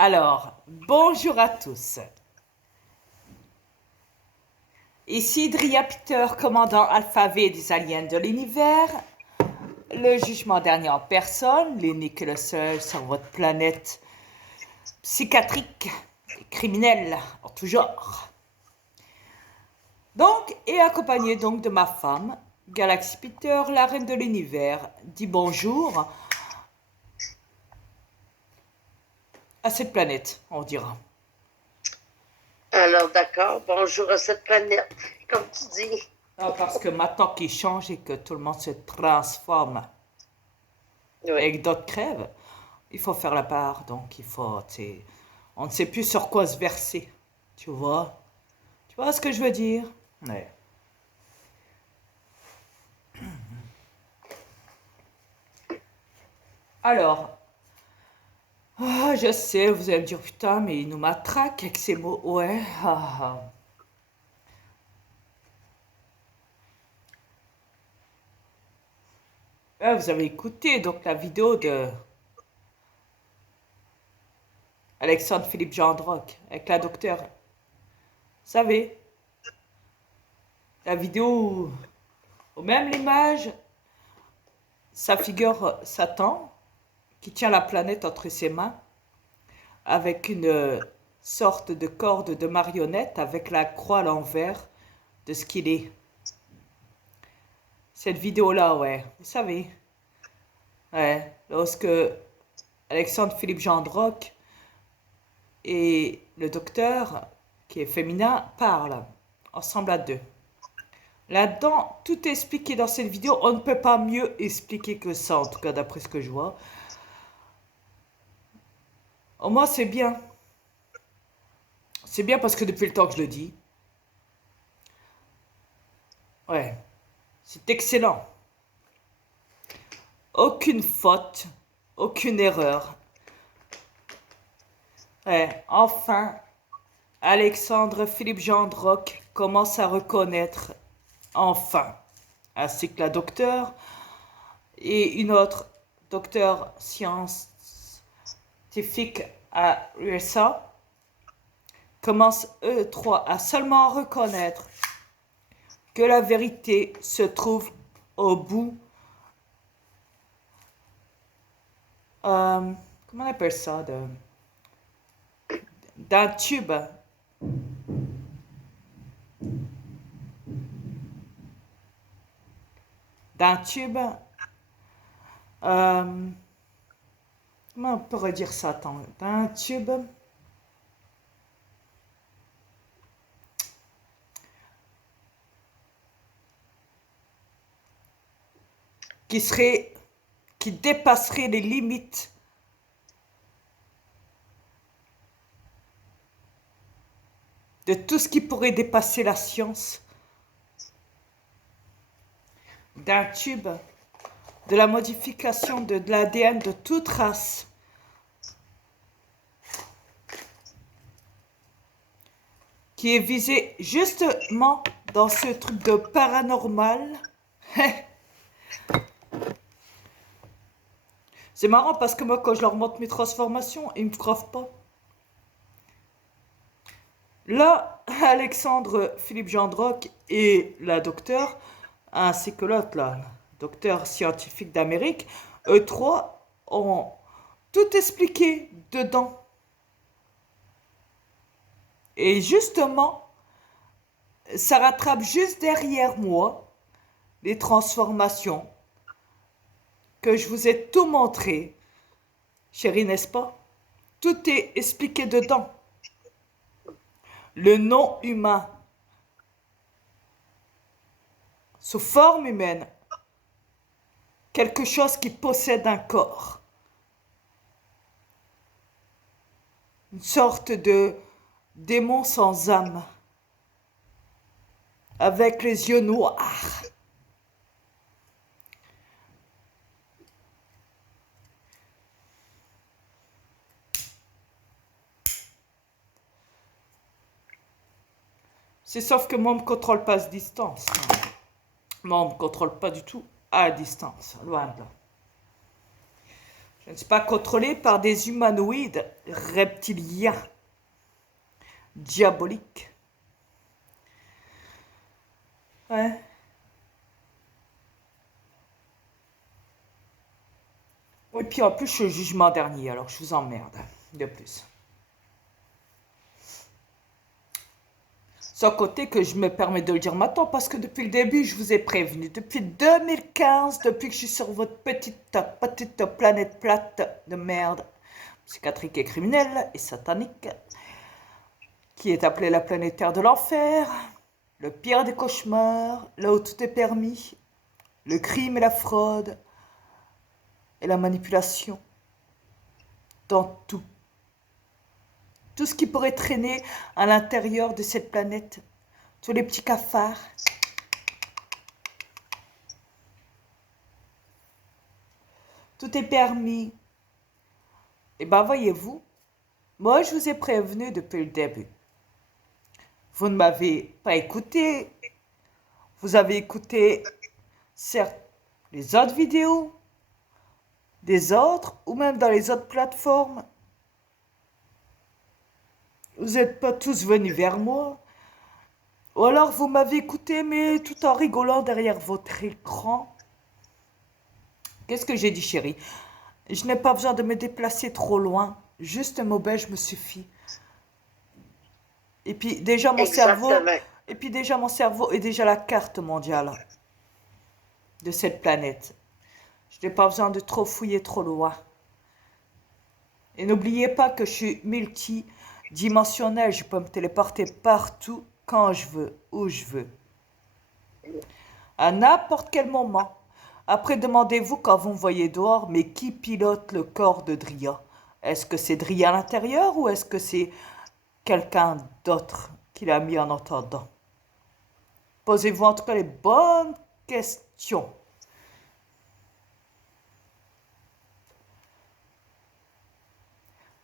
Alors, bonjour à tous. Ici Dria Peter, commandant alphabet des aliens de l'univers. Le jugement dernier en personne, l'unique et le seul sur votre planète psychiatrique et criminelle en tout genre. Donc, et accompagné donc de ma femme, Galaxy Peter, la reine de l'univers, dit bonjour à cette planète, on dira. Alors, d'accord. Bonjour à cette planète, comme tu dis. Ah, parce que maintenant qu'il change et que tout le monde se transforme Oui. et que d'autres crèvent, il faut faire la part. Donc, il faut, tu sais, on ne sait plus sur quoi se verser. Tu vois? Tu vois ce que je veux dire? Ouais. Alors, je sais, vous allez me dire, putain, mais il nous matraque avec ces mots. Ouais. Vous avez écouté donc la vidéo de Alexandre Philippe Gendroc avec la docteure. Vous savez, la vidéo, ou même l'image, ça figure Satan qui tient la planète entre ses mains avec une sorte de corde de marionnette avec la croix à l'envers de ce qu'il est. Cette vidéo-là, ouais, vous savez, ouais, lorsque Alexandre Philippe Gendroc et le docteur, qui est féminin, parlent ensemble à deux. Là-dedans, tout est expliqué dans cette vidéo. On ne peut pas mieux expliquer que ça, en tout cas d'après ce que je vois. Au moins, c'est bien. C'est bien parce que depuis le temps que je le dis. Ouais, c'est excellent. Aucune faute, aucune erreur. Ouais, enfin, Alexandre Philippe Gendroc commence à reconnaître, enfin, ainsi que la docteure et une autre docteure scientifique à USA, commencent eux trois à seulement reconnaître que la vérité se trouve au bout, comment on appelle ça, d'un tube. D'un tube. Comment on pourrait dire ça, attends, d'un tube qui serait, qui dépasserait les limites de tout ce qui pourrait dépasser la science, d'un tube, de la modification de l'ADN de toute race, qui est visé justement dans ce truc de paranormal. C'est marrant parce que moi, quand je leur montre mes transformations, ils me croient pas. Là, Alexandre Philippe Gendroc et la docteure, ainsi que l'autre, là, docteur scientifique d'Amérique, eux trois ont tout expliqué dedans. Et justement, ça rattrape juste derrière moi les transformations que je vous ai tout montré, chérie, n'est-ce pas? Tout est expliqué dedans. Le non humain, sous forme humaine, quelque chose qui possède un corps, une sorte de démon sans âme, avec les yeux noirs. C'est sauf que moi, on ne me contrôle pas à distance. Moi, on ne me contrôle pas du tout à distance, loin de là. Je ne suis pas contrôlée par des humanoïdes reptiliens, diaboliques. Ouais. Et puis en plus, je suis le jugement dernier, alors je vous emmerde de plus. Sans côté que je me permets de le dire maintenant, parce que depuis le début, je vous ai prévenu. Depuis 2015, depuis que je suis sur votre petite planète plate de merde, psychiatrique et criminelle et satanique, qui est appelée la planète Terre de l'enfer, le pire des cauchemars, là où tout est permis, le crime et la fraude, et la manipulation, dans tout. Tout ce qui pourrait traîner à l'intérieur de cette planète, tous les petits cafards. Tout est permis. Et ben voyez-vous, moi je vous ai prévenu depuis le début. Vous ne m'avez pas écouté. Vous avez écouté, certes, les autres vidéos, des autres, ou même dans les autres plateformes. Vous n'êtes pas tous venus vers moi. Ou alors vous m'avez écouté, mais tout en rigolant derrière votre écran. Qu'est-ce que j'ai dit, chérie? Je n'ai pas besoin de me déplacer trop loin. Juste un mot belge me suffit. Et puis déjà mon cerveau, Exactement. et puis déjà mon cerveau est déjà la carte mondiale de cette planète. Je n'ai pas besoin de trop fouiller trop loin. Et n'oubliez pas que je suis multidimensionnelle. Je peux me téléporter partout, quand je veux, où je veux. À n'importe quel moment. Après, demandez-vous quand vous me voyez dehors, mais qui pilote le corps de Dria? Est-ce que c'est Dria à l'intérieur ou est-ce que c'est quelqu'un d'autre qui l'a mis en entendant? Posez-vous en tout cas les bonnes questions.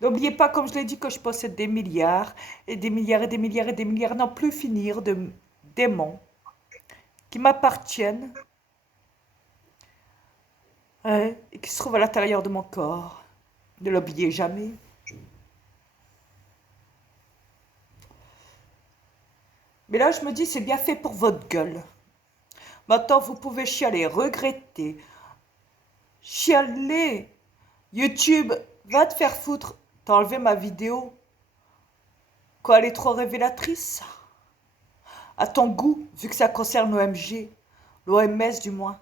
N'oubliez pas, comme je l'ai dit, que je possède des milliards et des milliards et des milliards et des milliards, n'en plus finir, de démons qui m'appartiennent, ouais, et qui se trouvent à l'intérieur de mon corps. Ne l'oubliez jamais. Mais là, je me dis, c'est bien fait pour votre gueule. Maintenant, vous pouvez chialer, regretter, chialer. YouTube, va te faire foutre. T'as enlevé ma vidéo. Quoi, elle est trop révélatrice? À ton goût, vu que ça concerne l'OMG, l'OMS du moins.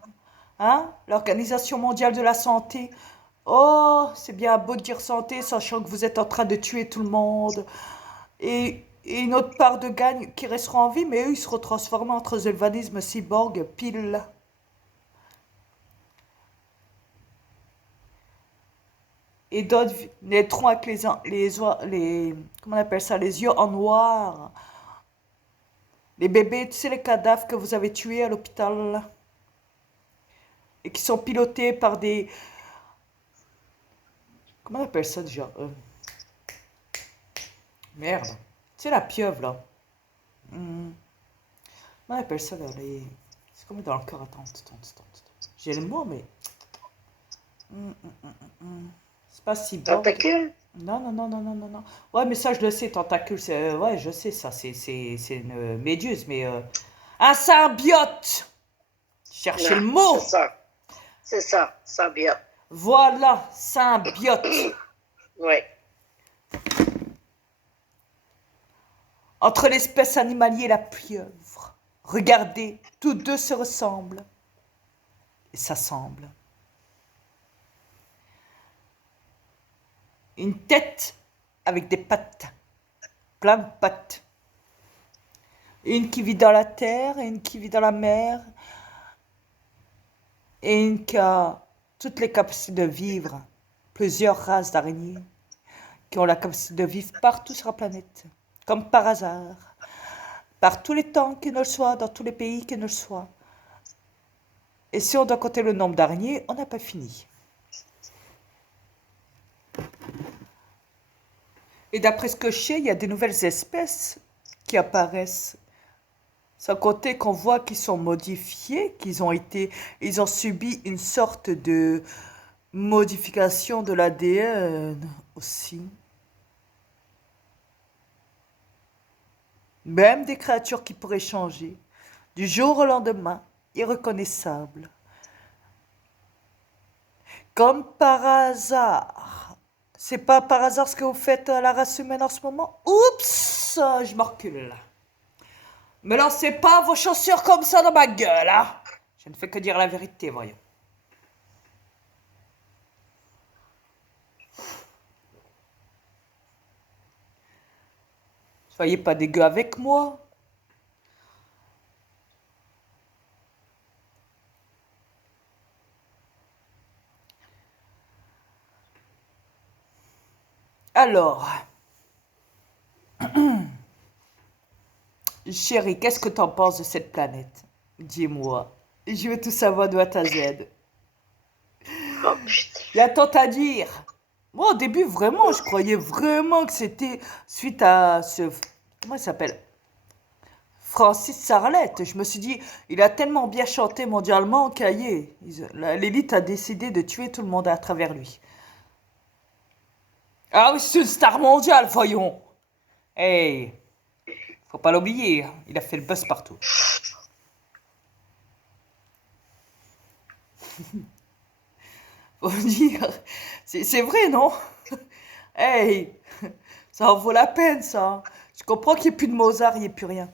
Hein? L'Organisation mondiale de la santé. Oh, c'est bien beau de dire santé, sachant que vous êtes en train de tuer tout le monde. Et une autre part de gagne qui resteront en vie, mais eux, ils seront transformés en transhumanisme cyborg pile. Et d'autres naîtront avec comment on appelle ça, les yeux en noir. Les bébés, tu sais, les cadavres que vous avez tués à l'hôpital et qui sont pilotés par des... Comment on appelle ça déjà? Merde. Tu sais, la pieuvre, là. Comment on appelle ça, là? C'est comme dans le corps. Attends. J'ai le mot, mais... C'est pas si bon. Tentacule? Non. Ouais, mais ça, je le sais, tentacule, ouais, je sais, ça, c'est une méduse, mais... Un symbiote! Cherchez Non, le mot! c'est ça. C'est ça, symbiote. Voilà, symbiote. Oui. Entre l'espèce animalière et la pieuvre. Regardez, tous deux se ressemblent et s'assemblent. Une tête avec des pattes, plein de pattes. Une qui vit dans la terre, et une qui vit dans la mer, et une qui a toutes les capacités de vivre. Plusieurs races d'araignées qui ont la capacité de vivre partout sur la planète, comme par hasard, par tous les temps qu'il ne le soit, dans tous les pays qu'il ne le soit. Et si on doit compter le nombre d'araignées, on n'a pas fini. Et d'après ce que je sais, il y a des nouvelles espèces qui apparaissent. Sans compter qu'on voit qu'ils sont modifiés, ils ont subi une sorte de Modification de l'ADN aussi. Même des créatures qui pourraient changer du jour au lendemain, irreconnaissables. Comme par hasard. C'est pas par hasard ce que vous faites à la race humaine en ce moment? Oups, je me recule là. Me lancez pas vos chaussures comme ça dans ma gueule, hein. Je ne fais que dire la vérité, voyons. Soyez pas dégueu avec moi. Alors, chérie, qu'est-ce que t'en penses de cette planète? Dis-moi. Je veux tout savoir de A à Z. Oh putain. Il y a tant à dire. Moi, au début, vraiment, je croyais vraiment que c'était suite à ce... Comment il s'appelle? Francis Sarlette. Je me suis dit, il a tellement bien chanté mondialement qu'aillez, l'élite a décidé de tuer tout le monde à travers lui. Ah oui, c'est une star mondiale, voyons. Hey, faut pas l'oublier, hein. Il a fait le buzz partout. Faut dire, c'est vrai, non? Hey, ça en vaut la peine, ça. Je comprends qu'il n'y ait plus de Mozart, il n'y ait plus rien.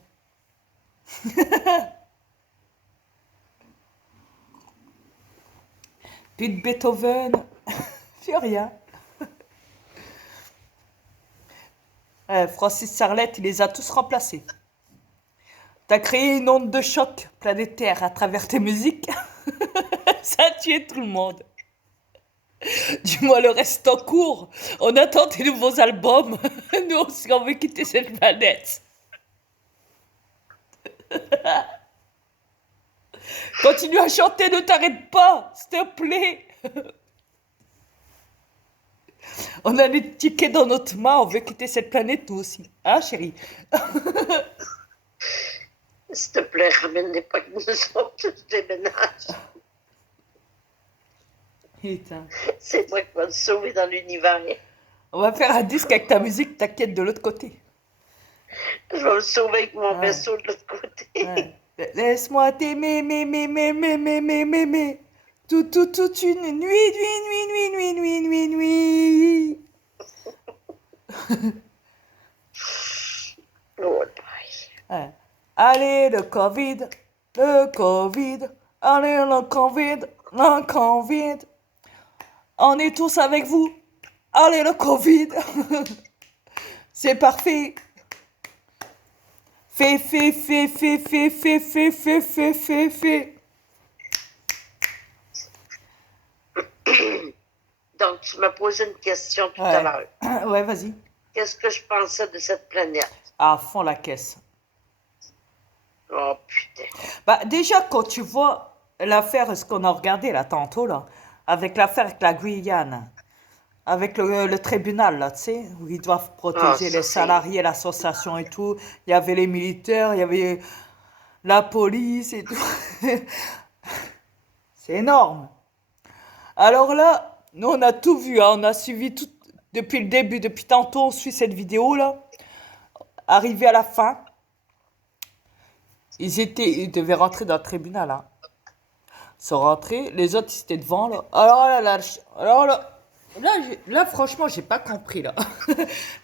Plus de Beethoven, plus rien. Francis Sarlette, il les a tous remplacés. T'as créé une onde de choc planétaire à travers tes musiques. Ça a tué tout le monde. Dis-moi le reste en cours. On attend tes nouveaux albums. Nous aussi, on veut quitter cette planète. Continue à chanter, ne t'arrête pas, s'il te plaît. On a les tickets dans notre main, on veut quitter cette planète, nous aussi. Hein, chérie? S'il te plaît, ramène-les pas que nous autres, je déménage. Putain. C'est moi qui vais te sauver dans l'univers. On va faire un disque avec ta musique, t'inquiète, de l'autre côté. Je vais me sauver avec mon Ouais. vaisseau de l'autre côté. Ouais. Laisse-moi t'aimer, mais. Toute une nuit. Oh, bye. Ouais. Allez, le Covid. Allez, le Covid. On est tous avec vous. Allez, le Covid. C'est parfait. Fais. Donc, tu m'as posé une question tout à l'heure. Ouais, vas-y. Qu'est-ce que je pensais de cette planète? À fond la caisse. Oh, putain. Bah, déjà, quand tu vois l'affaire, ce qu'on a regardé là tantôt, là, avec l'affaire avec la Guyane, avec le tribunal, là, tu sais, où ils doivent protéger les salariés, l'association et tout. Il y avait les militaires, il y avait la police et tout. C'est énorme. Alors là, nous, on a tout vu, hein, on a suivi tout depuis le début, depuis tantôt, on suit cette vidéo, là. Arrivé à la fin, ils devaient rentrer dans le tribunal, hein. Ils sont rentrés, les autres, ils étaient devant, là. Là, franchement, j'ai pas compris, là.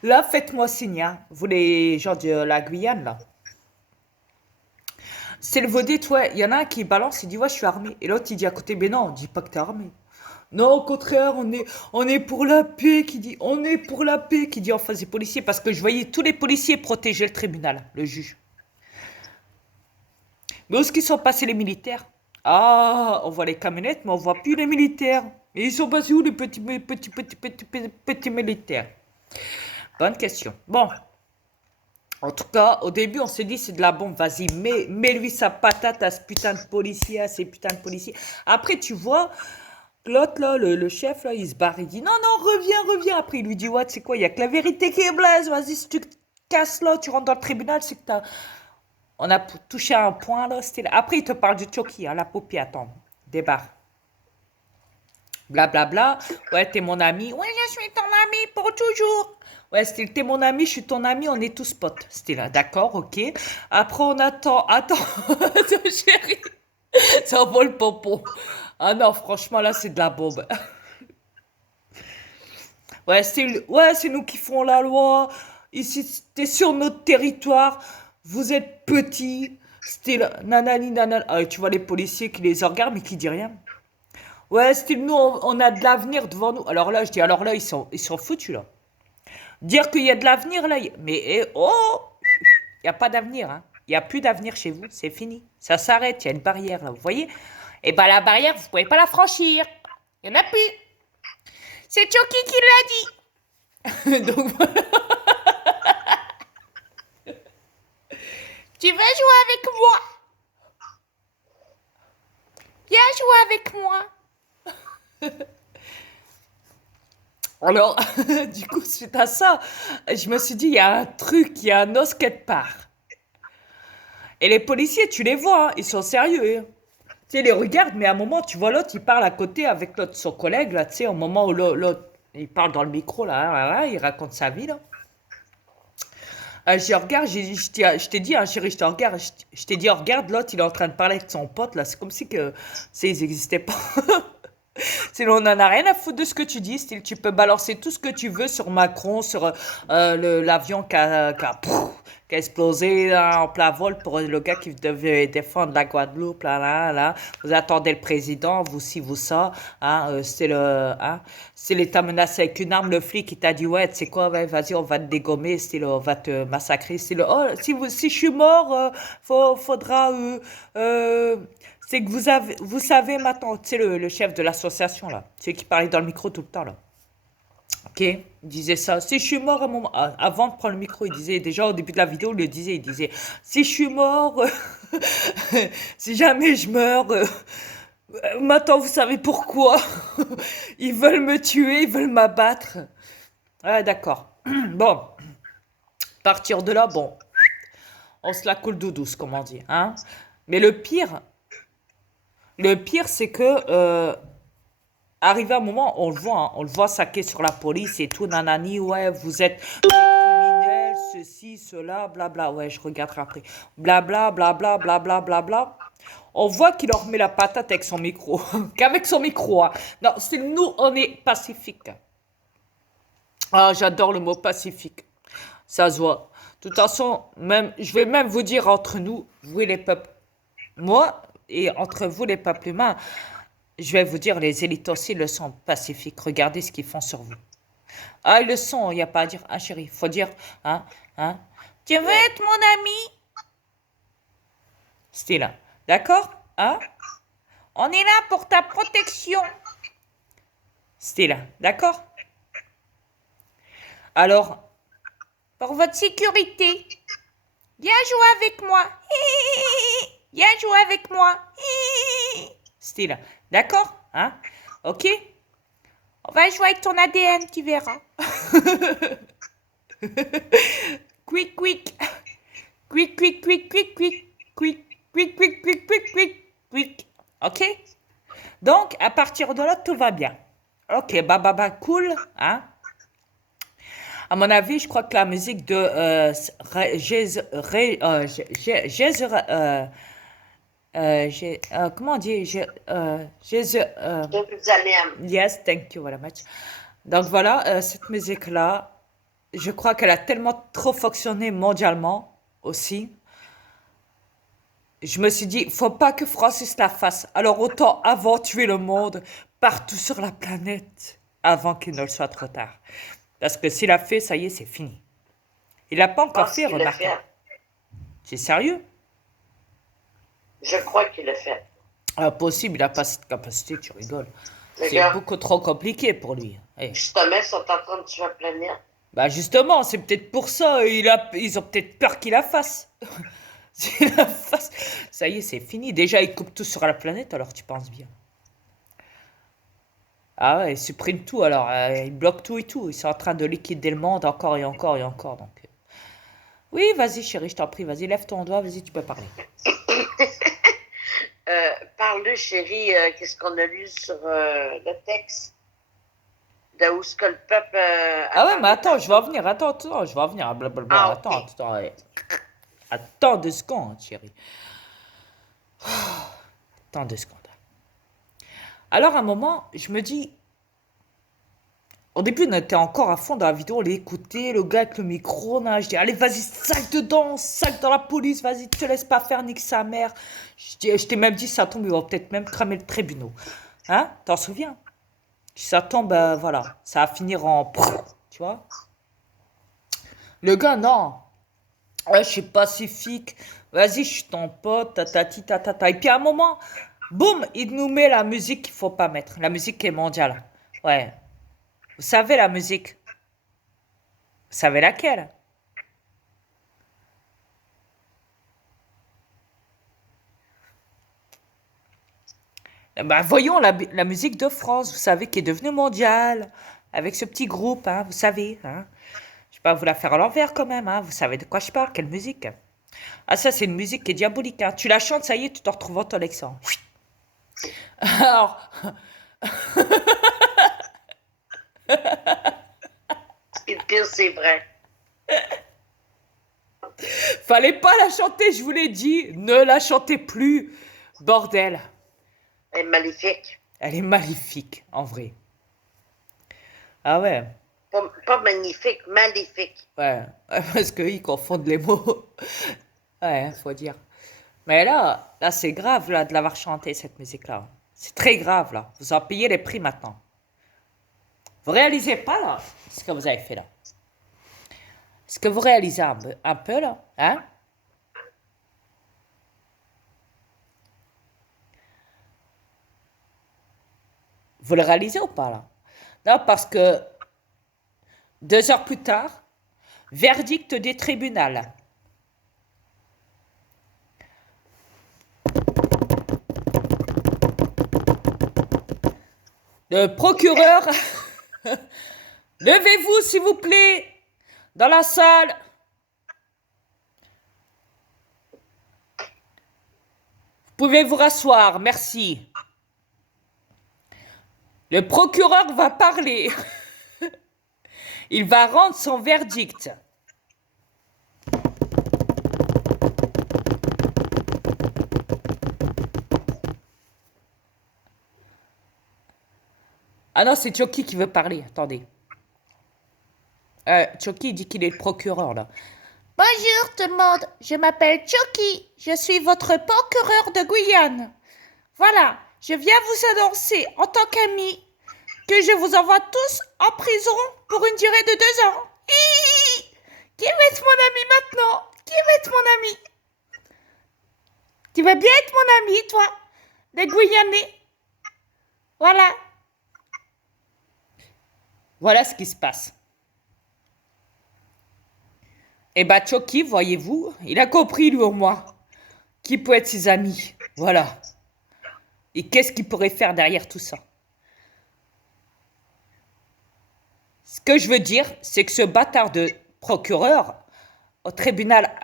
Là, faites-moi signe, hein. Vous, les gens de la Guyane, là. C'est le vedette, ouais. Il y en a un qui balance, il dit, ouais, je suis armé. Et l'autre, il dit à côté, mais non, dis pas que t'es armé. Non, au contraire, on est pour la paix, qui dit, on est pour la paix, qui dit en face des policiers, parce que je voyais tous les policiers protéger le tribunal, le juge. Mais où est-ce qu'ils sont passés les militaires? Ah, on voit les camionnettes, mais on voit plus les militaires. Et ils sont passés où les petits militaires? Bonne question. Bon, en tout cas, au début, on s'est dit c'est de la bombe, vas-y, mets-lui sa patate à ce putain de policier, à ces putains de policiers. Après, tu vois, l'autre, là, le chef, là, il se barre, il dit non, reviens. Après, il lui dit, ouais, tu sais quoi, il y a que la vérité qui est blaise, vas-y, si tu te casses là, tu rentres dans le tribunal, c'est que t'as. On a touché à un point, là, c'était là. Après, il te parle du Chucky, hein, la poupée, attends, débarque. Blablabla. Ouais, t'es mon ami. Ouais, je suis ton ami pour toujours. Ouais, style, t'es mon ami, je suis ton ami, on est tous potes. C'était là, d'accord, ok. Après, on attend. Attends, attends, chérie. Ça envoie le pompon. Ah non, franchement, là, c'est de la bombe. Ouais, c'est nous qui ferons la loi. Ici, t'es sur notre territoire. Vous êtes petits. Style, nanani, nanana. Ah, tu vois les policiers qui les regardent, mais qui disent rien. Ouais, style, nous, on a de l'avenir devant nous. Alors là, je dis, alors là, ils sont foutus, là. Dire qu'il y a de l'avenir, là. Mais, oh, il n'y a pas d'avenir, hein. Il n'y a plus d'avenir chez vous. C'est fini. Ça s'arrête. Il y a une barrière, là. Vous voyez? Et ben, la barrière, vous pouvez pas la franchir. Il n'y en a plus. C'est Chucky qui l'a dit. Donc, voilà. Tu veux jouer avec moi? Viens jouer avec moi. Alors, du coup, suite à ça, je me suis dit, il y a un truc, il y a un os quelque part. Et les policiers, tu les vois, hein, ils sont sérieux, hein. Tu sais, ils les regardent, mais à un moment, tu vois l'autre, il parle à côté avec l'autre, son collègue, là, tu sais, au moment où l'autre, il parle dans le micro, là, il raconte sa vie, là. Je regarde, je t'ai dit, hein, chérie, je te regarde, je t'ai dit, oh, regarde, l'autre, il est en train de parler avec son pote, là, c'est comme si que, tu sais, ils n'existaient pas. Sinon, on n'en a rien à foutre de ce que tu dis. Style, tu peux balancer tout ce que tu veux sur Macron, sur l'avion qui a explosé là, en plein vol pour le gars qui devait défendre la Guadeloupe. Là, là, là. Vous attendez le président, vous ci, vous ça. Hein, c'est l'État menacé avec une arme. Le flic qui t'a dit, ouais, tu sais quoi, ouais, vas-y, on va te dégommer. Style, on va te massacrer. Style, oh, si je suis mort, faudra. Euh, c'est que vous savez maintenant, tu sais, le chef de l'association, là, celui qui parlait dans le micro tout le temps, là. Ok, il disait ça. Si je suis mort à un moment, avant de prendre le micro, il disait, déjà au début de la vidéo, il disait, si je suis mort, si jamais je meurs, maintenant vous savez pourquoi. Ils veulent me tuer, ils veulent m'abattre. Ah, d'accord. Bon, partir de là, bon, on se la coule douce, comme on dit, hein. Mais le pire, c'est que arrivé à un moment, on le voit, hein, on le voit saquer sur la police et tout, nanani, ouais, vous êtes des criminels, ceci, cela, blabla, ouais, je regarderai après, blabla, blabla, blabla, blabla. On voit qu'il leur met la patate avec son micro, qu'avec son micro, hein. Non, c'est nous, on est pacifique. Ah, j'adore le mot pacifique, ça se voit. De toute façon, même, je vais même vous dire entre nous, vous et les peuples, moi et entre vous les peuples humains, je vais vous dire, les élites aussi le sont pacifiques. Regardez ce qu'ils font sur vous. Ah, ils le sont, il n'y a pas à dire. Ah, chérie, il faut dire, hein, hein. Tu veux être mon ami? C'était là. D'accord? Hein? On est là pour ta protection. C'était là. D'accord? Alors, pour votre sécurité, viens jouer avec moi. Viens jouer avec moi. C'était là. D'accord? Hein? Ok? On va jouer avec ton ADN, tu verras. Quick, quick. Quick, quick, quick, quick, quick. Quick, quick, quick, quick, quick, quick, quick. Ok? Donc, à partir de là, tout va bien. Ok, bah, cool. Hein? À mon avis, je crois que la musique de comment on dit? Jérusalem. Yes, thank you very much. Donc voilà, cette musique-là, je crois qu'elle a tellement trop fonctionné mondialement aussi. Je me suis dit, faut pas que Francis la fasse. Alors autant avant tuer le monde partout sur la planète avant qu'il ne le soit trop tard. Parce que s'il a fait, ça y est, c'est fini. Il l'a pas Je encore pense fait, qu'il l'a remarque. fait. C'est sérieux? Je crois qu'il l'a fait. Possible, il n'a pas cette capacité, tu rigoles. C'est Regarde, beaucoup trop compliqué pour lui. Eh. justement, ils sont en train de tuer la planète. Bah justement, c'est peut-être pour ça, ils ont peut-être peur qu'il la fasse. S'il la fasse, ça y est, c'est fini. Déjà, ils coupent tout sur la planète, alors tu penses bien. Ah ouais, ils suppriment tout, alors ils bloquent tout et tout. Ils sont en train de liquider le monde encore et encore et encore. Donc, oui, vas-y chérie, je t'en prie, vas-y, lève ton doigt, vas-y, tu peux parler. Par Parle, chérie, qu'est-ce qu'on a lu sur le texte de où ce que le peuple a Ah ouais, mais parlé attends, je vais en tantôt? venir. Attends, je vais en venir. Blablabla. Ah, Attends, OK. attends, ouais. Attends 2 secondes, chérie. Attends 2 secondes. Alors, à un moment, je me dis, au début, on était encore à fond dans la vidéo, on l'écoutait, le gars avec le micro, là, je dis, allez, vas-y, sac dedans, sac dans la police, vas-y, te laisse pas faire, nique sa mère. Je t'ai même dit, ça tombe, ils vont peut-être même cramer le tribunal. Hein? T'en souviens? Si ça tombe, voilà, ça va finir en... Tu vois? Le gars, non. Ouais, je suis pacifique, vas-y, je suis ton pote, tatati, tatata. Et puis à un moment, boum, il nous met la musique qu'il faut pas mettre, la musique qui est mondiale. Ouais, vous savez la musique? Vous savez laquelle? Bah, voyons la musique de France, vous savez, qui est devenue mondiale, avec ce petit groupe, hein, vous savez. Hein. Je vais pas vous la faire à l'envers quand même, hein, vous savez de quoi je parle, quelle musique? Ah ça, c'est une musique qui est diabolique. Hein. Tu la chantes, ça y est, tu te retrouves en Alexandre. Alors, Et le pire, c'est vrai. fallait pas la chanter, je vous l'ai dit, ne la chantez plus, bordel. Elle est maléfique. Elle est maléfique, en vrai. Ah ouais, Pas magnifique, maléfique. ouais, parce qu'ils confondent les mots. Ouais, faut dire. Mais là, c'est grave, là, de l'avoir chanté, cette musique-là. C'est très grave, là. Vous en payez les prix maintenant. Vous réalisez pas, là, ce que vous avez fait, là. Est-ce que vous réalisez un peu, là? Hein? Vous le réalisez ou pas, là? Non, parce que 2 heures plus tard, verdict des tribunaux. Le procureur, levez-vous, s'il vous plaît, dans la salle. Vous pouvez vous rasseoir, merci. Le procureur va parler. Il va rendre son verdict. Ah non, c'est Chucky qui veut parler. Attendez. Chucky dit qu'il est le procureur, là. Bonjour tout le monde, je m'appelle Chucky. Je suis votre procureur de Guyane. Voilà, je viens vous annoncer en tant qu'ami que je vous envoie tous en prison pour une durée de 2 ans. Hihi. Qui veut être mon ami maintenant? Qui veut être mon ami? Tu veux bien être mon ami, toi? Les Guyanais. Voilà. Voilà ce qui se passe. Et bah Chucky, voyez-vous, il a compris, lui, au moins, qui peut être ses amis. Voilà. Et qu'est-ce qu'il pourrait faire derrière tout ça? Ce que je veux dire, c'est que ce bâtard de procureur au tribunal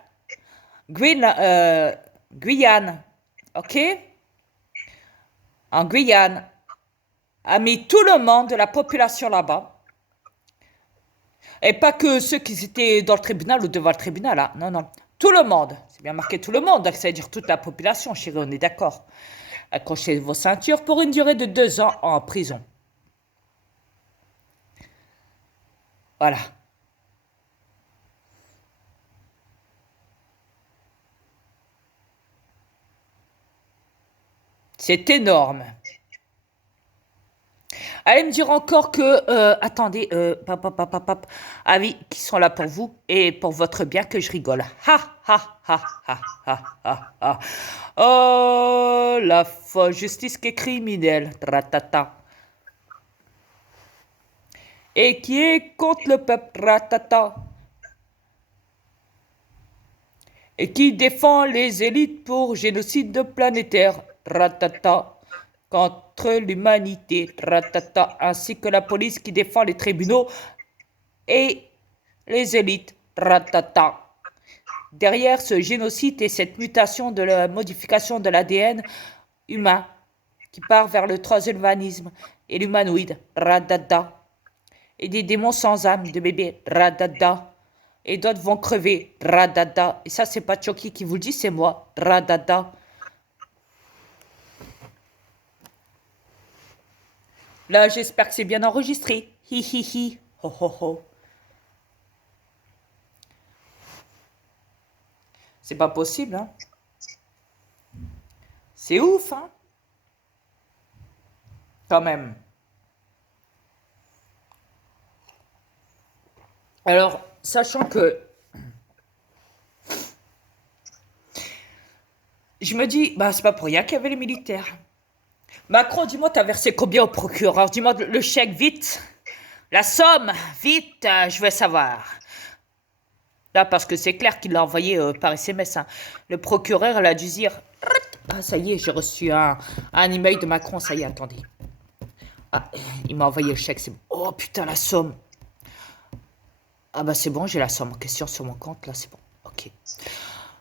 Guyane, ok? En Guyane, a mis tout le monde de la population là-bas. Et pas que ceux qui étaient dans le tribunal ou devant le tribunal, hein. Non, non. Tout le monde. C'est bien marqué tout le monde, donc ça veut dire toute la population, chérie, on est d'accord. Accrochez vos ceintures pour une durée de 2 ans en prison. Voilà. C'est énorme. Allez me dire encore que, attendez, ah oui, qui sont là pour vous et pour votre bien que je rigole. Ha, ha, ha, ha, ha, ha, ha. Oh, la fausse justice qui est criminelle. Ratata. Et qui est contre le peuple. Ratata. Et qui défend les élites pour génocide planétaire. Ratata. Contre l'humanité, ratata, ainsi que la police qui défend les tribunaux et les élites, ratata. Derrière ce génocide et cette mutation de la modification de l'ADN, humain qui part vers le transhumanisme et l'humanoïde, radada. Et des démons sans âme de bébé, radada. Et d'autres vont crever, radada. Et ça, c'est pas Chucky qui vous le dit, c'est moi, radada. Là, j'espère que c'est bien enregistré. Hi hi hi, ho ho ho. C'est pas possible, hein. C'est ouf, hein. Quand même. Alors, sachant que je me dis, bah c'est pas pour rien qu'il y avait les militaires. Macron, dis-moi, t'as versé combien au procureur? Dis-moi le chèque, vite. La somme, vite, je veux savoir. Là, parce que c'est clair qu'il l'a envoyé par SMS. Hein. Le procureur, elle a dû dire, ah ça y est, j'ai reçu un email de Macron, ça y est, attendez. Ah, il m'a envoyé le chèque, c'est bon. Oh putain, la somme. Ah bah c'est bon, j'ai la somme en question sur mon compte, là, c'est bon. Ok.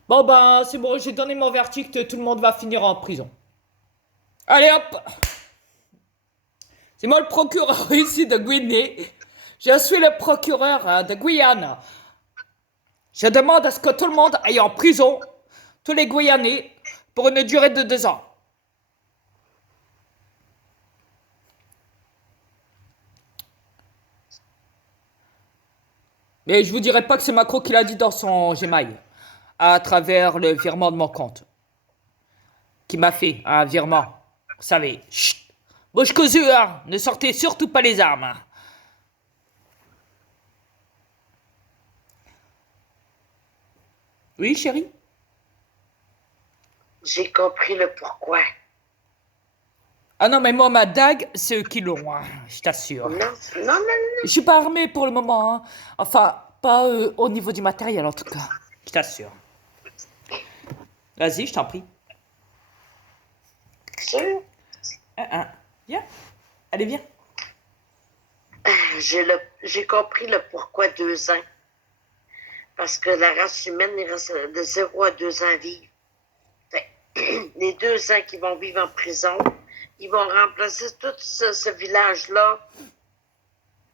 Bon bah c'est bon, j'ai donné mon verdict, tout le monde va finir en prison. Allez hop. C'est moi le procureur ici de Guinée. Je suis le procureur de Guyane. Je demande à ce que tout le monde aille en prison, tous les Guyanais, pour une durée de 2 ans. Mais je vous dirai pas que c'est Macron qui l'a dit dans son Gmail, à travers le virement de mon compte, qui m'a fait un virement. Vous savez, chut, bouche cousue, hein, ne sortez surtout pas les armes. Hein. Oui, chérie? J'ai compris le pourquoi. Ah non, mais moi, ma dague, c'est eux qui l'ont, hein, je t'assure. Non, non, non, non. Je suis pas armée pour le moment, hein. Enfin, pas au niveau du matériel, en tout cas. Je t'assure. Vas-y, je t'en prie. Sûr? Viens. Allez, viens. J'ai compris le pourquoi 2 ans. Parce que la race humaine, il reste de 0 à 2 ans à vivre. Les 2 ans qu'ils vont vivre en prison, ils vont remplacer tout ce village-là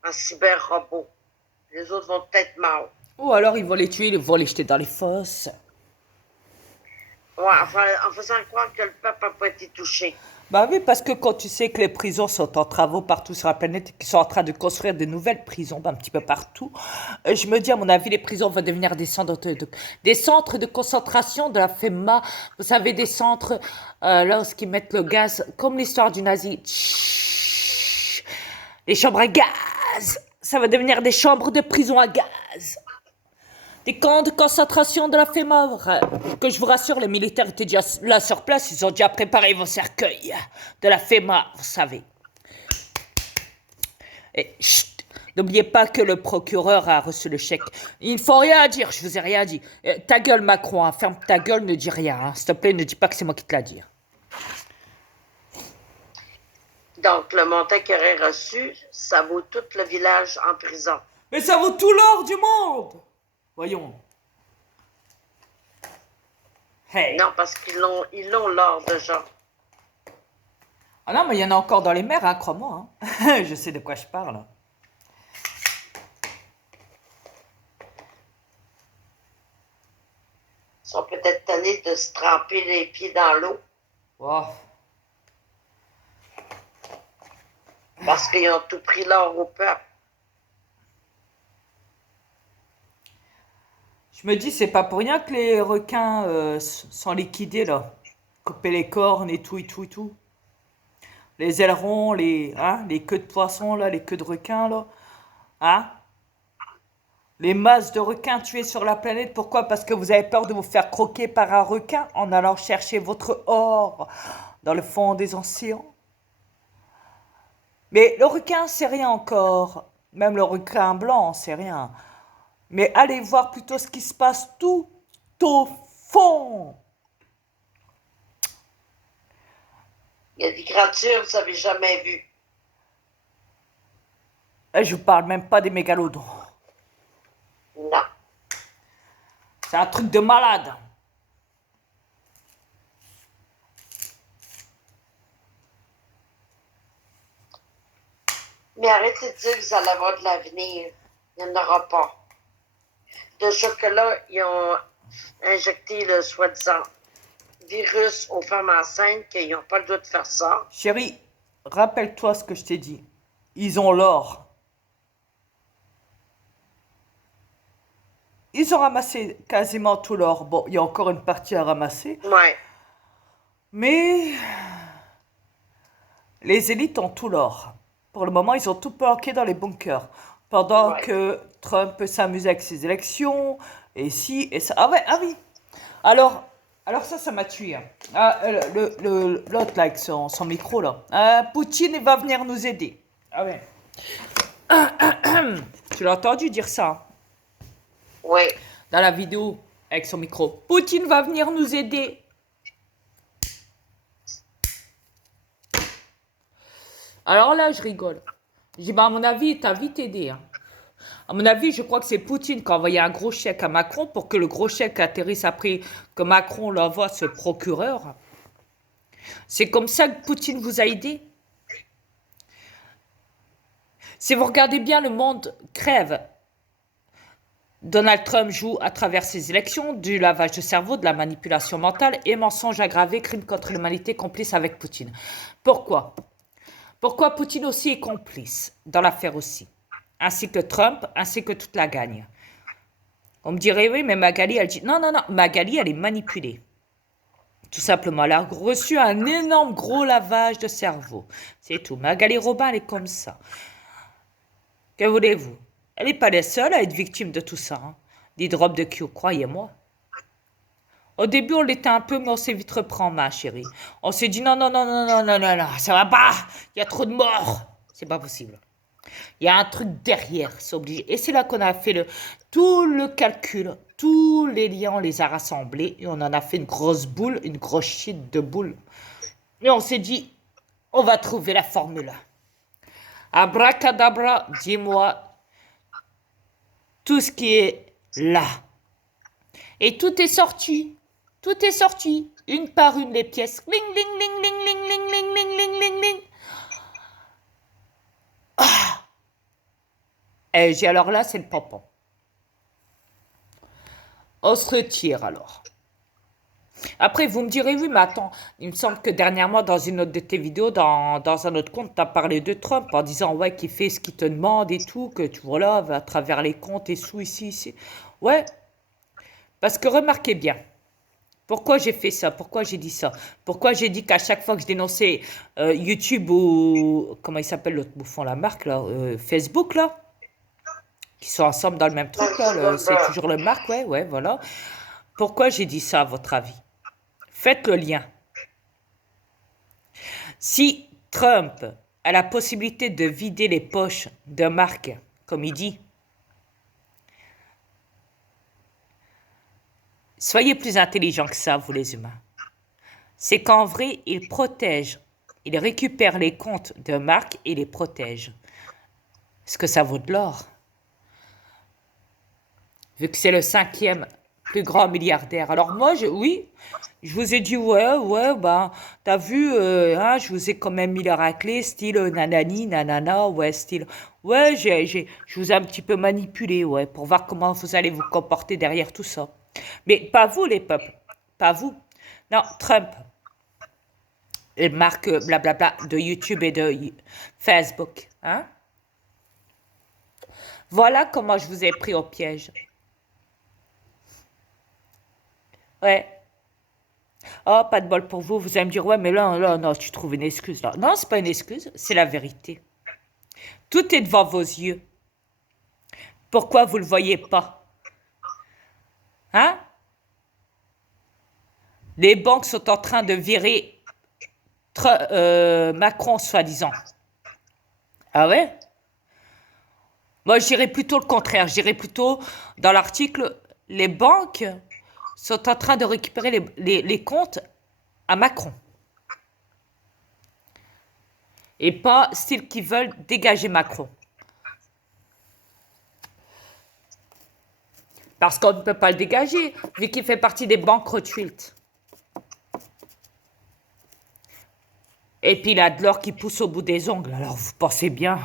en cyber-robot. Les autres vont être morts. Ou alors, ils vont les tuer, ils vont les jeter dans les fosses. Ouais, enfin, en faisant croire que le peuple n'a pas été touché. Bah oui, parce que quand tu sais que les prisons sont en travaux partout sur la planète et qu'ils sont en train de construire de nouvelles prisons un petit peu partout, je me dis, à mon avis, les prisons vont devenir des centres de concentration de la FEMA. Vous savez, des centres là où ils mettent le gaz, comme l'histoire du nazi. Chut, les chambres à gaz. Ça va devenir des chambres de prison à gaz. Des camps de concentration de la FEMA. Que je vous rassure, les militaires étaient déjà là sur place. Ils ont déjà préparé vos cercueils de la FEMA, vous savez. Et chut, n'oubliez pas que le procureur a reçu le chèque. Il ne faut rien dire, je vous ai rien dit. Ta gueule, Macron, hein, ferme ta gueule, ne dis rien. Hein. S'il te plaît, ne dis pas que c'est moi qui te l'a dit. Donc, le montant qu'il aurait reçu, ça vaut tout le village en prison. Mais ça vaut tout l'or du monde. Voyons. Hey. Non, parce qu'ils l'ont l'or déjà. Ah non, mais il y en a encore dans les mers, hein, crois-moi. Hein. Je sais de quoi je parle. Ils sont peut-être tannés de se tremper les pieds dans l'eau. Wow. Parce qu'ils ont tout pris l'or au peuple. Je me dis, c'est pas pour rien que les requins sont liquidés, là. Couper les cornes et tout, et tout, et tout. Les ailerons, les queues de poisson, là, les queues de requins, là. Hein? Les masses de requins tués sur la planète, pourquoi? Parce que vous avez peur de vous faire croquer par un requin en allant chercher votre or dans le fond des océans. Mais le requin, c'est rien encore. Même le requin blanc, c'est rien. Mais allez voir plutôt ce qui se passe tout au fond. Il y a des créatures que vous n'avez jamais vues. Et je parle même pas des mégalodons. Non. C'est un truc de malade. Mais arrêtez de dire que vous allez avoir de l'avenir. Il n'y en aura pas. Déjà que là, ils ont injecté le soi-disant virus aux femmes enceintes qu'ils n'ont pas le droit de faire ça. Chérie, rappelle-toi ce que je t'ai dit. Ils ont l'or. Ils ont ramassé quasiment tout l'or. Bon, il y a encore une partie à ramasser. Ouais, Mais les élites ont tout l'or. Pour le moment, ils ont tout planqué dans les bunkers. Pendant ouais. que Trump peut s'amuser avec ses élections, et si, et ça. Ah ouais, ah oui. Alors ça m'a tué, hein. Ah, l'autre là, avec son micro là. Ah, Poutine, il va venir nous aider. Ah ouais. Tu l'as entendu dire ça, hein, Oui. dans la vidéo avec son micro. Poutine va venir nous aider. Alors là, je rigole. Je dis, bah, à mon avis, il t'a vite aidé, hein. À mon avis, je crois que c'est Poutine qui a envoyé un gros chèque à Macron pour que le gros chèque atterrisse après que Macron l'envoie à ce procureur. C'est comme ça que Poutine vous a aidé. Si vous regardez bien, le monde crève. Donald Trump joue à travers ses élections du lavage de cerveau, de la manipulation mentale et mensonge aggravé, crime contre l'humanité complice avec Poutine. Pourquoi? Pourquoi Poutine aussi est complice dans l'affaire aussi, ainsi que Trump, ainsi que toute la gagne. On me dirait, oui, mais Magali, elle dit, non, non, non, Magali, elle est manipulée. Tout simplement, elle a reçu un énorme gros lavage de cerveau. C'est tout. Magali Robin, elle est comme ça. Que voulez-vous? Elle n'est pas la seule à être victime de tout ça, hein. Des drops de Q, croyez-moi. Au début, on l'était un peu, mais on s'est vite repris en main, chérie. On s'est dit, non, non, non, non, non, non, non, non, ça va pas. Il y a trop de morts. C'est pas possible. Il y a un truc derrière, c'est obligé. Et c'est là qu'on a fait tout le calcul, tous les liens, on les a rassemblés et on en a fait une grosse boule, une grosse shit de boule. Et on s'est dit, on va trouver la formule. Abracadabra, dis-moi tout ce qui est là. Et tout est sorti. Tout est sorti. Une par une, les pièces. Ling, ling, ling, ling, ling, ling, ling, ling, ling, ling, ling. Et j'ai alors là, c'est le pompon. On se retire alors. Après, vous me direz, oui, mais attends, il me semble que dernièrement, dans une autre de tes vidéos, dans un autre compte, tu as parlé de Trump en disant, ouais, qu'il fait ce qu'il te demande et tout, que tu vois là, à travers les comptes et sous ici, ici. Ouais, parce que remarquez bien, pourquoi j'ai fait ça, pourquoi j'ai dit ça, pourquoi j'ai dit qu'à chaque fois que je dénonçais YouTube ou, comment il s'appelle l'autre bouffon, la marque, là, Facebook, là, qui sont ensemble dans le même truc, là, c'est toujours le marque, ouais, ouais, voilà. Pourquoi j'ai dit ça, à votre avis? Faites le lien. Si Trump a la possibilité de vider les poches de Mark, comme il dit, soyez plus intelligents que ça, vous les humains. C'est qu'en vrai, il protège, il récupère les comptes de Mark et les protège. Est-ce que ça vaut de l'or? Vu que c'est le 5e plus grand milliardaire. Alors moi, oui, je vous ai dit, ouais, ben, t'as vu, hein, je vous ai quand même mis la raclée, style nanani, nanana, ouais, style. Ouais, je vous ai un petit peu manipulé, ouais, pour voir comment vous allez vous comporter derrière tout ça. Mais pas vous, les peuples, pas vous. Non, Trump, et marque blablabla de YouTube et de Facebook, hein. Voilà comment je vous ai pris au piège. Ouais. Oh, pas de bol pour vous. Vous allez me dire, ouais, mais là, non, tu trouves une excuse là. Non, c'est pas une excuse, c'est la vérité. Tout est devant vos yeux. Pourquoi vous le voyez pas? Hein? Les banques sont en train de virer Macron, soi-disant. Ah ouais? Moi, je dirais plutôt le contraire. Je dirais plutôt, dans l'article, les banques sont en train de récupérer les comptes à Macron. Et pas style qu'ils veulent dégager Macron. Parce qu'on ne peut pas le dégager, vu qu'il fait partie des banques Rothschild. Et puis il a de l'or qui pousse au bout des ongles. Alors vous pensez bien,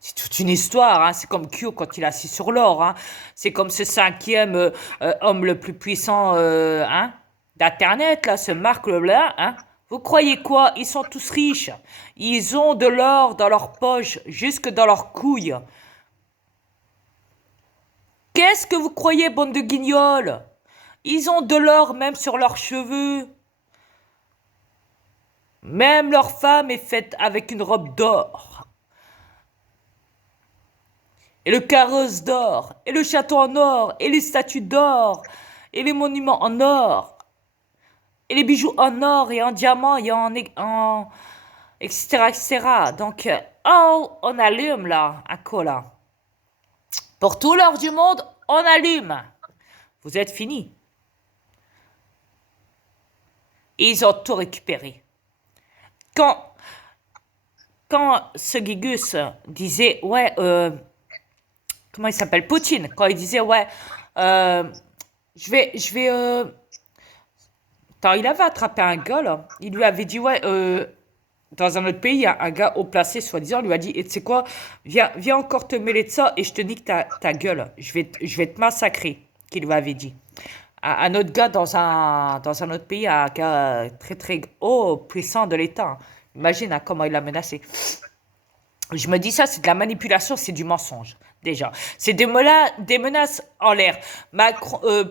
C'est toute une histoire, hein. C'est comme Q quand il est assis sur l'or, hein. C'est comme ce cinquième homme le plus puissant hein, d'Internet, là, ce Marc Leblanc, hein. Vous croyez quoi? Ils sont tous riches. Ils ont de l'or dans leur poche, jusque dans leurs couilles. Qu'est-ce que vous croyez, bande de guignols? Ils ont de l'or même sur leurs cheveux. Même leur femme est faite avec une robe d'or. Et le carrosse d'or, et le château en or, et les statues d'or, et les monuments en or, et les bijoux en or et en diamant et en etc., etc. Donc, oh, on allume là, un cola. Pour tout l'or du monde, on allume. Vous êtes finis. Et ils ont tout récupéré. Quand, quand ce Guigus disait, ouais, comment il s'appelle? Poutine, quand il disait, ouais, euh, je vais, attends, il avait attrapé un gars, là. Il lui avait dit, ouais, dans un autre pays, il y a un gars haut placé, soi-disant, lui a dit, et tu sais quoi, viens encore te mêler de ça et je te nique ta gueule. Je vais te massacrer, qu'il lui avait dit. Un autre gars dans un autre pays, un gars très très haut, puissant de l'État, hein. Imagine hein, comment il l'a menacé. Je me dis ça, c'est de la manipulation, c'est du mensonge, déjà. C'est des menaces en l'air.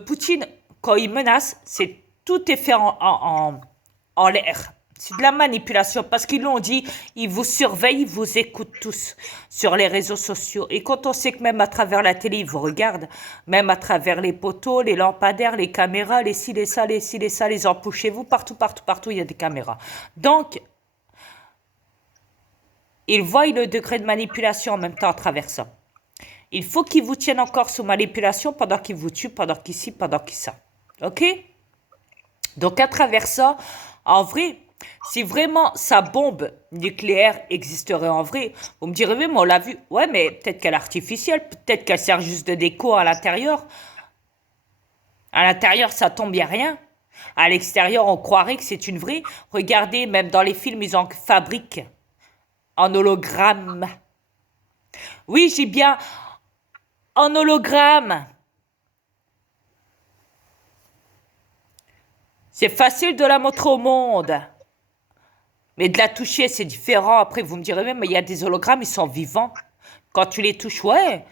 Poutine, quand il menace, tout est fait en l'air. C'est de la manipulation parce qu'ils l'ont dit, ils vous surveillent, ils vous écoutent tous sur les réseaux sociaux. Et quand on sait que même à travers la télé, ils vous regardent, même à travers les poteaux, les lampadaires, les caméras, les ci, les ça, les ci, les ça, les ampoules chez vous, partout, partout, partout, il y a des caméras. Donc, ils voient le degré de manipulation en même temps à travers ça. Il faut qu'ils vous tiennent encore sous manipulation pendant qu'ils vous tuent, pendant qu'ils ci, pendant qu'ils ça. Ok? Donc à travers ça, en vrai, si vraiment sa bombe nucléaire existerait en vrai, vous me direz, oui, mais on l'a vu. Ouais, mais peut-être qu'elle est artificielle, peut-être qu'elle sert juste de déco à l'intérieur. À l'intérieur, ça tombe, il n'y a rien. À l'extérieur, on croirait que c'est une vraie. Regardez, même dans les films, ils en fabriquent en hologramme. Oui, j'ai bien en hologramme. C'est facile de la montrer au monde. Mais de la toucher, c'est différent. Après, vous me direz même, mais il y a des hologrammes, ils sont vivants. Quand tu les touches, ouais.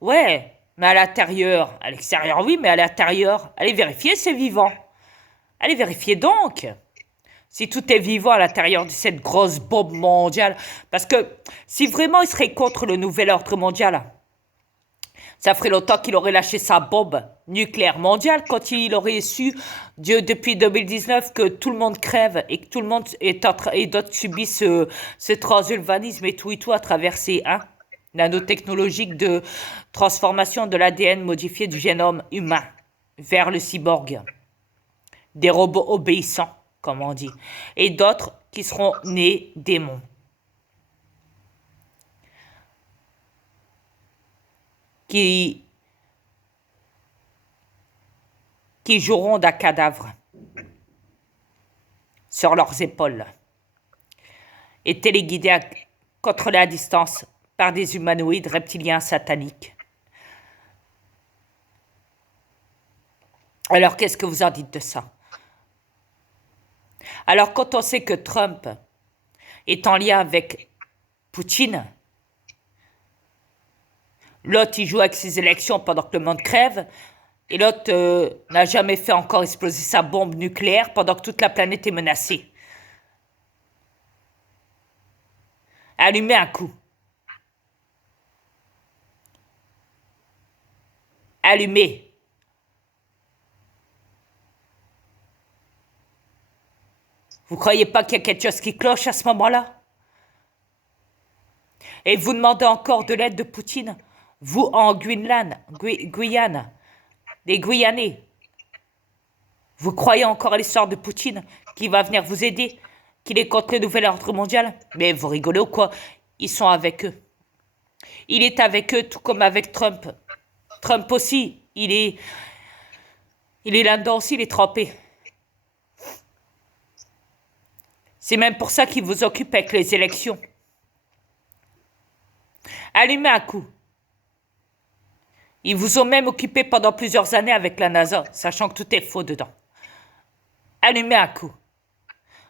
Ouais. Mais à l'intérieur, à l'extérieur, oui, mais à l'intérieur, allez vérifier, c'est vivant. Allez vérifier donc. Si tout est vivant à l'intérieur de cette grosse bombe mondiale. Parce que si vraiment il serait contre le nouvel ordre mondial, ça ferait longtemps qu'il aurait lâché sa bombe nucléaire mondiale quand il aurait su depuis 2019 que tout le monde crève et que tout le monde est en train et d'autres subissent ce transhumanilisme et tout à travers ces nanotechnologiques de transformation de l'ADN modifié du génome humain vers le cyborg. Des robots obéissants, comme on dit. Et d'autres qui seront nés démons. Qui joueront d'un cadavre sur leurs épaules et téléguidés contrôlés à distance par des humanoïdes reptiliens sataniques. Alors, qu'est-ce que vous en dites de ça? Alors, quand on sait que Trump est en lien avec Poutine, l'autre, il joue avec ses élections pendant que le monde crève, et l'autre n'a jamais fait encore exploser sa bombe nucléaire pendant que toute la planète est menacée. Allumez un coup. Allumez. Vous croyez pas qu'il y a quelque chose qui cloche à ce moment-là? Et vous demandez encore de l'aide de Poutine? Vous, en Guyane, les Guyanais, vous croyez encore à l'histoire de Poutine qui va venir vous aider, qu'il est contre le nouvel ordre mondial? Mais vous rigolez ou quoi? Ils sont avec eux. Il est avec eux tout comme avec Trump. Trump aussi, il est là-dedans aussi, il est trempé. C'est même pour ça qu'il vous occupe avec les élections. Allumez un coup. Ils vous ont même occupé pendant plusieurs années avec la NASA, sachant que tout est faux dedans. Allumez un coup.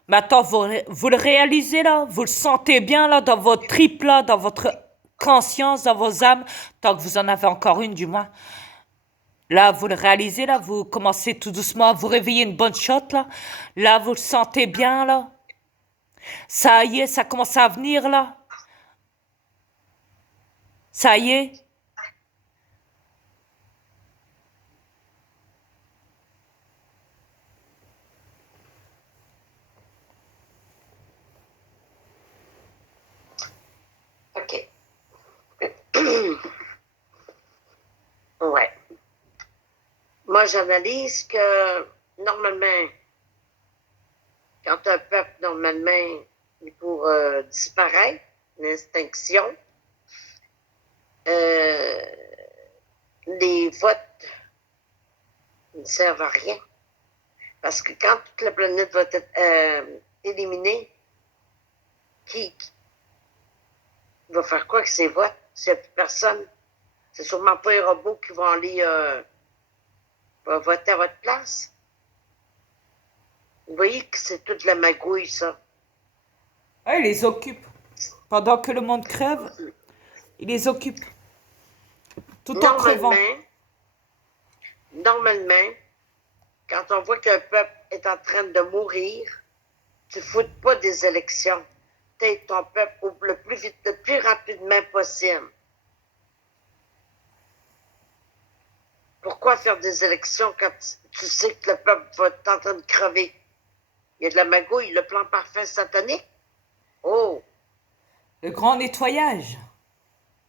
Maintenant, vous le réalisez là? Vous le sentez bien là, dans votre trip là, dans votre conscience, dans vos âmes, tant que vous en avez encore une du moins. Là, vous le réalisez là, vous commencez tout doucement à vous réveiller une bonne shot là. Là, vous le sentez bien là. Ça y est, ça commence à venir là. Ça y est. OK. Ouais. Moi, j'analyse que normalement, quand un peuple, normalement, il pour disparaître, l'extinction, euh, les votes ne servent à rien. Parce que quand toute la planète va être éliminée, qui va faire quoi avec ces votes? S'il n'y a plus personne, c'est sûrement pas les robots qui vont aller voter à votre place. Vous voyez que c'est toute la magouille, ça. Ah, ils les occupent. Pendant que le monde crève, ils les occupent. Tout en crevant. Normalement, quand on voit qu'un peuple est en train de mourir, tu ne foutes pas des élections. T'aides ton peuple le plus vite, le plus rapidement possible. Pourquoi faire des élections quand tu sais que le peuple va être en train de crever? Il y a de la magouille, le plan parfait satanique. Oh, Le grand nettoyage.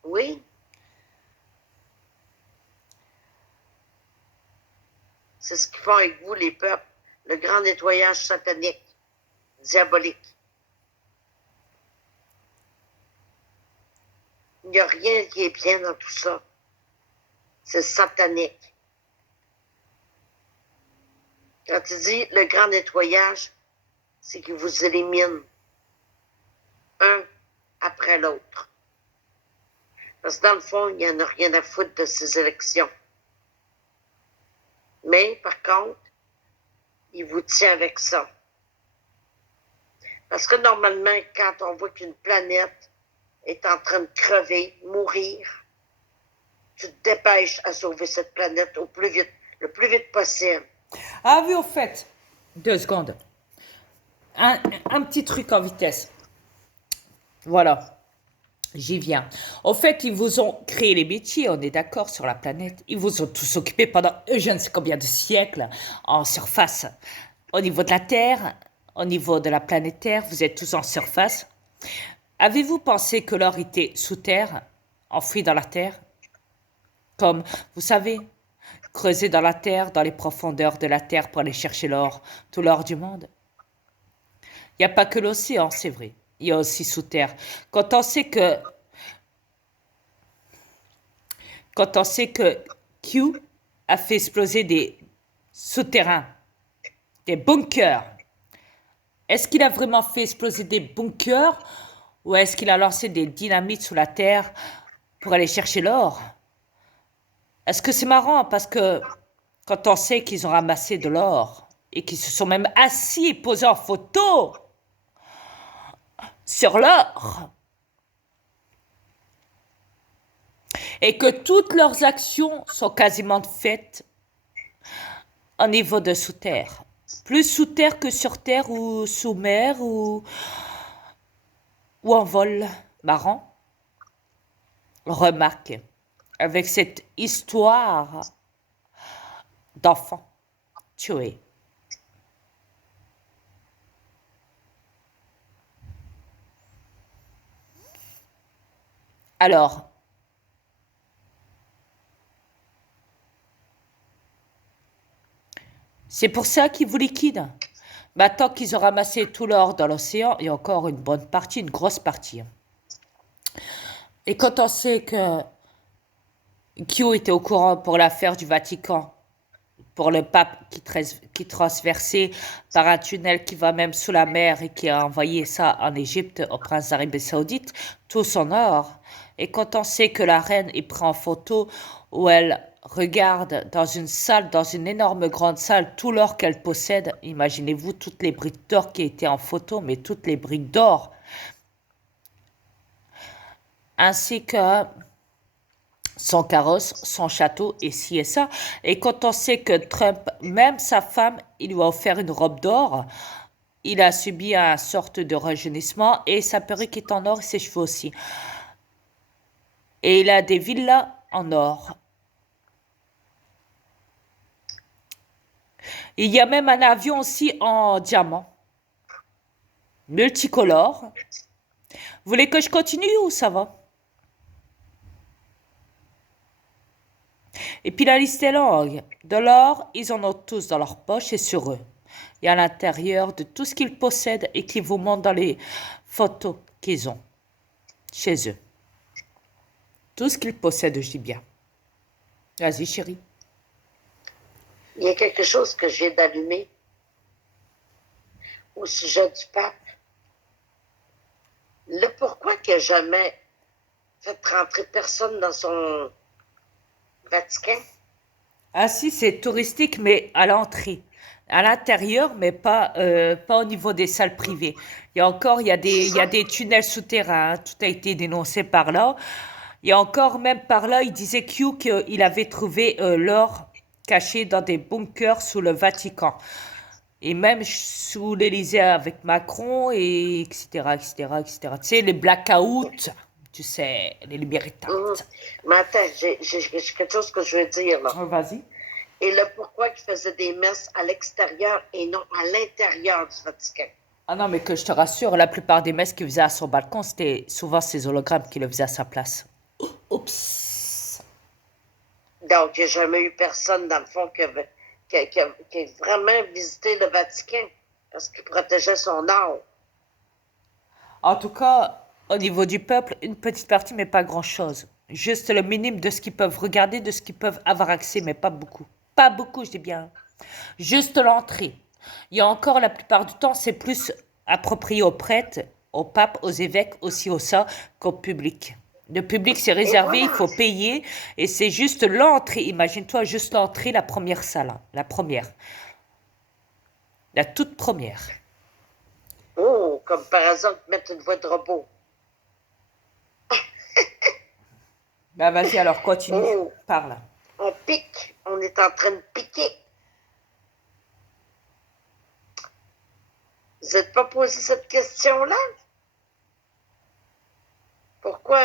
oui. C'est ce qu'ils font avec vous, les peuples. Le grand nettoyage satanique, diabolique. Il n'y a rien qui est bien dans tout ça. C'est satanique. Quand tu dis le grand nettoyage, c'est qu'il vous élimine un après l'autre. Parce que dans le fond, il n'y en a rien à foutre de ces élections. Mais, par contre, il vous tient avec ça. Parce que normalement, quand on voit qu'une planète est en train de crever, mourir, tu te dépêches à sauver cette planète au plus vite, le plus vite possible. Ah oui, au fait. 2 secondes. Un petit truc en vitesse. Voilà. J'y viens. Au fait, ils vous ont créé les métiers, on est d'accord, sur la planète. Ils vous ont tous occupés pendant je ne sais combien de siècles en surface. Au niveau de la Terre, au niveau de la planète Terre, vous êtes tous en surface. Avez-vous pensé que l'or était sous terre, enfoui dans la terre? Comme, vous savez, creuser dans la terre, dans les profondeurs de la terre pour aller chercher l'or, tout l'or du monde. Il n'y a pas que l'océan, c'est vrai. Il y a aussi sous terre. Quand on sait que Q a fait exploser des souterrains, des bunkers, est-ce qu'il a vraiment fait exploser des bunkers ou est-ce qu'il a lancé des dynamites sous la terre pour aller chercher l'or? Est-ce que c'est marrant parce que quand on sait qu'ils ont ramassé de l'or et qu'ils se sont même assis et posés en photo sur l'or et que toutes leurs actions sont quasiment faites au niveau de sous terre, plus sous terre que sur terre ou sous mer ou en vol. Marrant. Remarque, avec cette histoire d'enfants tués. Alors, c'est pour ça qu'ils vous liquident. Maintenant qu'ils ont ramassé tout l'or dans l'océan, il y a encore une bonne partie, une grosse partie. Et quand on sait que Q était au courant pour l'affaire du Vatican, pour le pape qui transversait par un tunnel qui va même sous la mer et qui a envoyé ça en Égypte au prince d'Arabie Saoudite, tout son or. Et quand on sait que la reine est prise en photo où elle regarde dans une salle, dans une énorme grande salle, tout l'or qu'elle possède, imaginez-vous toutes les briques d'or qui étaient en photo, mais toutes les briques d'or, ainsi que son carrosse, son château et ci et ça. Et quand on sait que Trump, même sa femme, il lui a offert une robe d'or, il a subi une sorte de rajeunissement et sa perruque est en or et ses cheveux aussi. Et il a des villas en or. Il y a même un avion aussi en diamant, multicolore. Vous voulez que je continue ou ça va? Et puis la liste est longue. De l'or, ils en ont tous dans leur poche et sur eux. Et à l'intérieur de tout ce qu'ils possèdent et qui vous montrent dans les photos qu'ils ont chez eux. Tout ce qu'ils possèdent, je dis bien. Vas-y, chérie. Il y a quelque chose que je viens d'allumer au sujet du pape. Le pourquoi qu'il n'a jamais fait rentrer personne dans son Vatican. Ah si, c'est touristique, mais à l'entrée. À l'intérieur, mais pas au niveau des salles privées. Il y a des tunnels souterrains, hein. Tout a été dénoncé par là. Il y a encore, même par là, il disait Q qu'il avait trouvé l'or caché dans des bunkers sous le Vatican. Et même sous l'Élysée avec Macron, et etc., etc., etc. Tu sais, les blackouts, tu sais, les lumières éteintes. Mais attends, j'ai quelque chose que je veux dire là. Vas-y. Et le pourquoi il faisait des messes à l'extérieur et non à l'intérieur du Vatican. Ah non, mais que je te rassure, la plupart des messes qu'il faisait à son balcon, c'était souvent ses hologrammes qui le faisaient à sa place. Oups. Donc, il n'y a jamais eu personne, dans le fond, qui a vraiment visité le Vatican parce qu'il protégeait son art. En tout cas, au niveau du peuple, une petite partie, mais pas grand-chose. Juste le minimum de ce qu'ils peuvent regarder, de ce qu'ils peuvent avoir accès, mais pas beaucoup. Pas beaucoup, je dis bien. Juste l'entrée. Il y a encore, la plupart du temps, c'est plus approprié aux prêtres, aux papes, aux évêques, aussi au ça, qu'au public. Le public, c'est réservé, il faut payer, et c'est juste l'entrée. Imagine-toi juste l'entrée, la première salle, hein, la première. La toute première. Oh, comme par hasard, mettre une voix de robot. Bah vas-y, alors continue, Oh, parle. on pique, on est en train de piquer. Vous n'êtes pas posé cette question-là? Pourquoi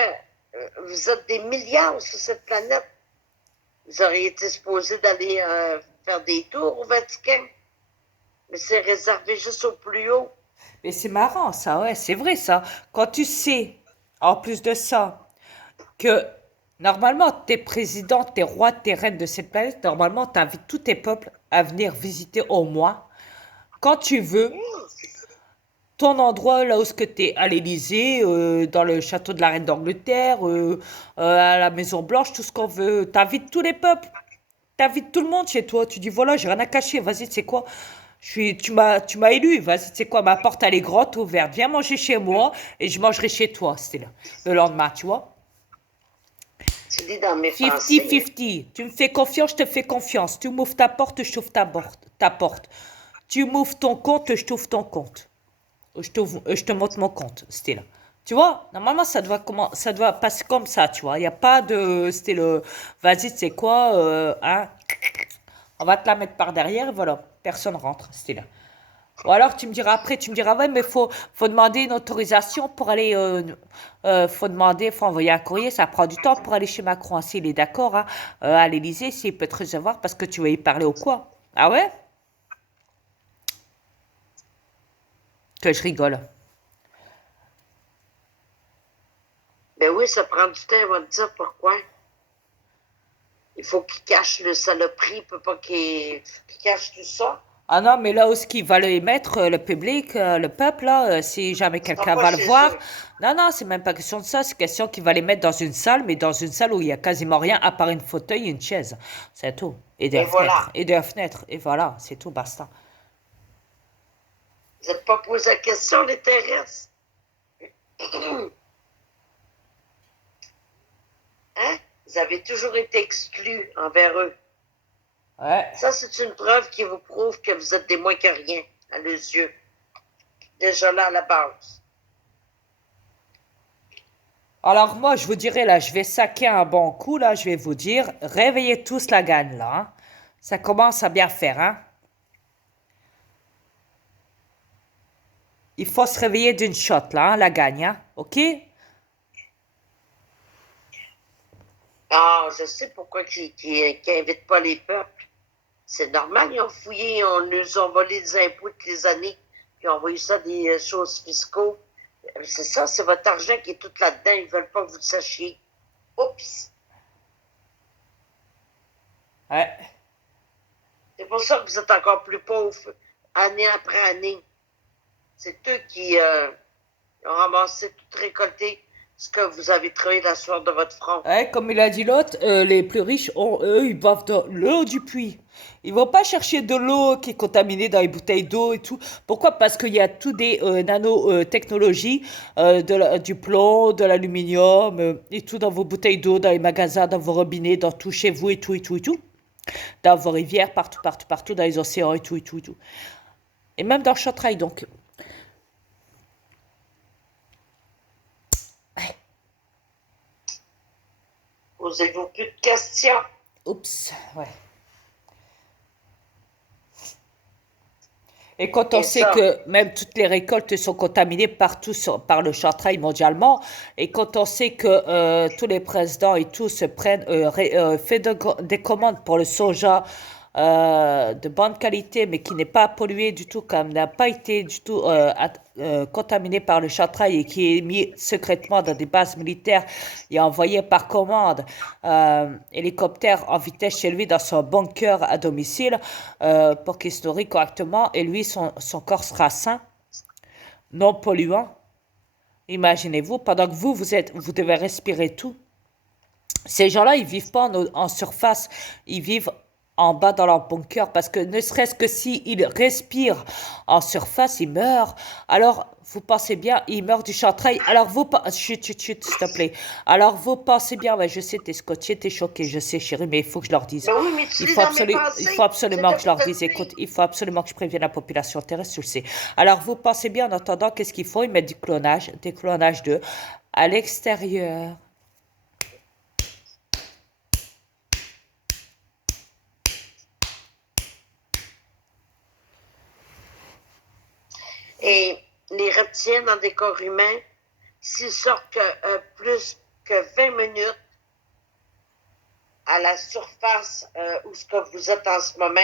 vous êtes des milliards sur cette planète? Vous auriez été supposé d'aller faire des tours au Vatican, mais c'est réservé juste au plus haut. Mais c'est marrant, ça, ouais, c'est vrai, ça. Quand tu sais, en plus de ça, que normalement, t'es président, t'es roi, t'es reine de cette planète, normalement, t'invites tous tes peuples à venir visiter au moins, quand tu veux, ton endroit là où ce que t'es, à l'Élysée, dans le château de la reine d'Angleterre, à la Maison Blanche, tout ce qu'on veut. T'invites tous les peuples, t'invites tout le monde chez toi. Tu dis voilà, j'ai rien à cacher. Vas-y, tu sais quoi? Tu m'as élu. Vas-y, tu sais quoi? Ma porte elle est grande ouverte. Viens manger chez moi et je mangerai chez toi. C'était là. Le lendemain, tu vois. Tu dis dans mes 50-50. pensées. Tu me fais confiance, je te fais confiance. Tu m'ouvres ta porte, je t'ouvre ta porte. Tu m'ouvres ton compte, je t'ouvre ton compte. Je te montre mon compte, c'était là. Tu vois, normalement, ça doit passer comme ça, tu vois. Il n'y a pas de, c'était le, vas-y, tu sais quoi, hein, on va te la mettre par derrière, et voilà, personne rentre, c'était là. Ou alors, tu me diras après, tu me diras, ouais, mais faut demander une autorisation pour aller, faut envoyer un courrier, ça prend du temps pour aller chez Macron, s'il est d'accord, hein, à l'Élysée, s'il peut te recevoir parce que tu vas y parler ou quoi. Ah ouais? Que je rigole. Ben oui, ça prend du temps, on va te dire pourquoi. Il faut qu'il cache le saloperie, il peut pas qu'il cache tout ça. Ah non, mais là où ce qui va le mettre, le public, le peuple, là, si jamais Ce sera quelqu'un pas va le chez voir, eux. non, non, c'est même pas question de ça, c'est question qu'il va les mettre dans une salle, mais dans une salle où il y a quasiment rien à part une fauteuil et une chaise. C'est tout. Et de Et la fenêtre. voilà. Et de la fenêtre. Et voilà, c'est tout, basta. Vous n'êtes pas posé la question, les terrestres. Hein? Vous avez toujours été exclus envers eux. Ouais. Ça, c'est une preuve qui vous prouve que vous êtes des moins que rien, à leurs yeux. Déjà là, à la base. Alors moi, je vous dirais là, je vais saquer un bon coup là, je vais vous dire, réveillez tous la gagne là, hein. Ça commence à bien faire, hein. Il faut se réveiller d'une shot là, hein, la gagne, hein. Ok? Ah, je sais pourquoi ils n'invitent pas les peuples. C'est normal, ils ont fouillé, on nous a volé des impôts toutes les années, puis ont envoyé ça des choses fiscaux. C'est ça, c'est votre argent qui est tout là-dedans, ils ne veulent pas que vous le sachiez. Oups! Ouais. C'est pour ça que vous êtes encore plus pauvres, année après année. C'est eux qui ont ramassé, tout récolté ce que vous avez trouvé la sueur de votre front. Ouais, comme il a dit l'autre, les plus riches, eux, ils boivent de l'eau du puits. Ils vont pas chercher de l'eau qui est contaminée dans les bouteilles d'eau et tout. Pourquoi? Parce qu'il y a tout des nanotechnologies, du plomb, de l'aluminium et tout dans vos bouteilles d'eau, dans les magasins, dans vos robinets, dans tout chez vous et tout et tout et tout. Dans vos rivières, partout, partout, partout, dans les océans et tout et tout et tout. Et même dans Chantrail, donc. Posez-vous plus de questions. Oups, ouais. Et quand on Et sait ça, que même toutes les récoltes sont contaminées partout par le chantrail mondialement, et quand on sait que tous les présidents et tout se prennent, fait des commandes pour le soja de bonne qualité, mais qui n'est pas pollué du tout, comme n'a pas été du tout contaminé par le chantrail et qui est mis secrètement dans des bases militaires et envoyé par commande hélicoptère en vitesse chez lui dans son bunker à domicile pour qu'il se nourrit correctement et lui, son corps sera sain, non polluant. Imaginez-vous, pendant que vous devez respirer tout. Ces gens-là, ils vivent pas en surface, ils vivent en bas dans leur bunker parce que ne serait-ce que s'ils respirent en surface, ils meurent. Alors, vous pensez bien, ils meurent du chantrail. Alors, chut, chut, chut, s'il te plaît. Alors, vous pensez bien, ouais, je sais, t'es scotché, t'es choqué, je sais, chérie, mais il faut que je leur dise. ben oui, mais tu lis dans mes Il faut pensées. absolument C'était que je pour leur te le dise, écoute, dire. il faut absolument que je prévienne la population terrestre, tu le sais. Alors, vous pensez bien, en attendant, qu'est-ce qu'il faut? Ils mettent des clonages d'eux à l'extérieur. Et les reptiliens dans des corps humains, s'ils sortent plus que 20 minutes à la surface où ce que vous êtes en ce moment,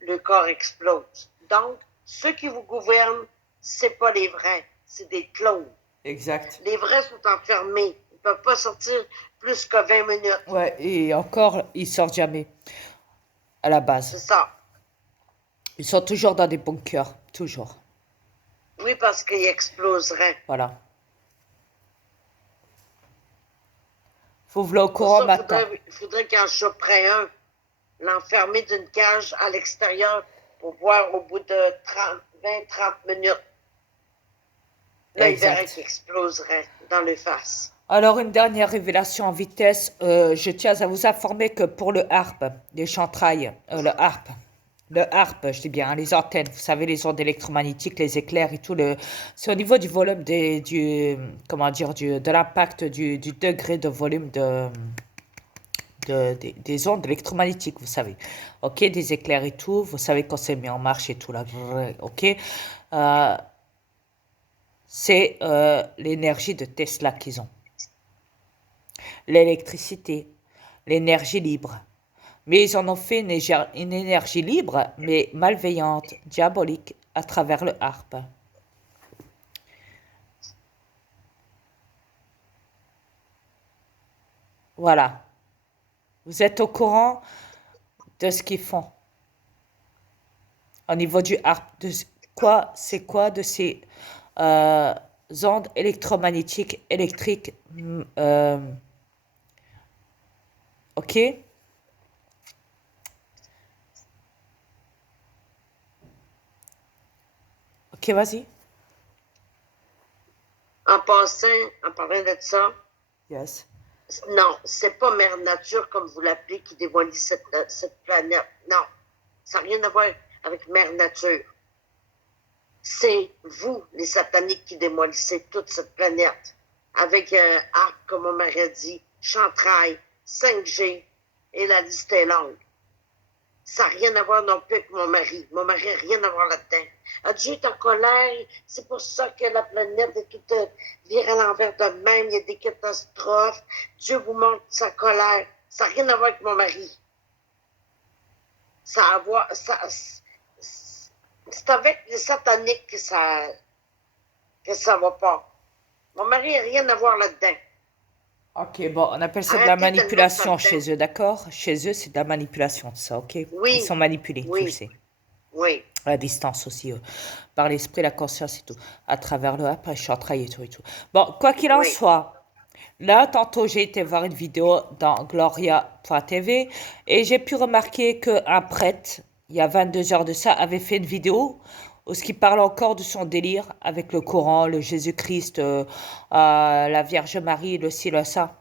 le corps explose. Donc, ceux qui vous gouvernent, c'est pas les vrais, c'est des clones. Exact. Les vrais sont enfermés. Ils ne peuvent pas sortir plus que 20 minutes. Ouais, et encore, ils sortent jamais à la base. C'est ça. Ils sont toujours dans des bunkers, toujours. Oui, parce qu'ils exploseraient. Voilà. Vous voulez au Pour courant ça, matin. il faudrait qu'en choperait un, l'enfermer d'une cage à l'extérieur pour voir au bout de 20-30 minutes. Là, il verrait Exact. qu'il exploserait dans les faces. Alors, une dernière révélation en vitesse. Je tiens à vous informer que pour le harp, les chantrailles, le harp, je dis bien, hein, les antennes, vous savez, les ondes électromagnétiques, les éclairs et tout, c'est au niveau du volume comment dire, de l'impact du degré de volume des ondes électromagnétiques, vous savez. Ok, des éclairs et tout, vous savez qu'on s'est mis en marche et tout là. Ok, Euh, c'est l'énergie de Tesla qu'ils ont. L'électricité, l'énergie libre. Mais ils en ont fait une énergie libre, mais malveillante, diabolique, à travers le harpe. Voilà. Vous êtes au courant de ce qu'ils font au niveau du harpe. C'est quoi de ces euh, ondes électromagnétiques, électriques, ok? Ok, vas-y. En passant, en parlant de ça, Yes. non, c'est pas Mère Nature, comme vous l'appelez, qui démolit cette planète. Non, ça n'a rien à voir avec Mère Nature. C'est vous, les sataniques, qui démolissez toute cette planète. Avec arc, comme on m'aurait dit, chantrail, 5G, et la liste est longue. Ça n'a rien à voir non plus avec mon mari. Mon mari n'a rien à voir là-dedans. Dieu est en colère, c'est pour ça que la planète est toute vire à l'envers de même, il y a des catastrophes. Dieu vous montre sa colère. Ça n'a rien à voir avec mon mari. Ça a à voir, c'est avec les sataniques que ça va pas. Mon mari n'a rien à voir là-dedans. Ok, bon, on appelle ça de la Arrêtez de le mettre manipulation là-dedans. chez eux, d'accord? Chez eux, c'est de la manipulation, ça, ok? Ils Oui, sont manipulés, tu le oui, sais. oui. À la distance aussi, par l'esprit, la conscience et tout. À travers le après, je suis en train et tout et tout. Bon, quoi qu'il en Oui. soit, là, tantôt, j'ai été voir une vidéo dans gloria.tv et j'ai pu remarquer qu'un prêtre, il y a 22 heures de ça, avait fait une vidéo où ce qui parle encore de son délire avec le Coran, le Jésus-Christ, la Vierge Marie, le ci, le ça.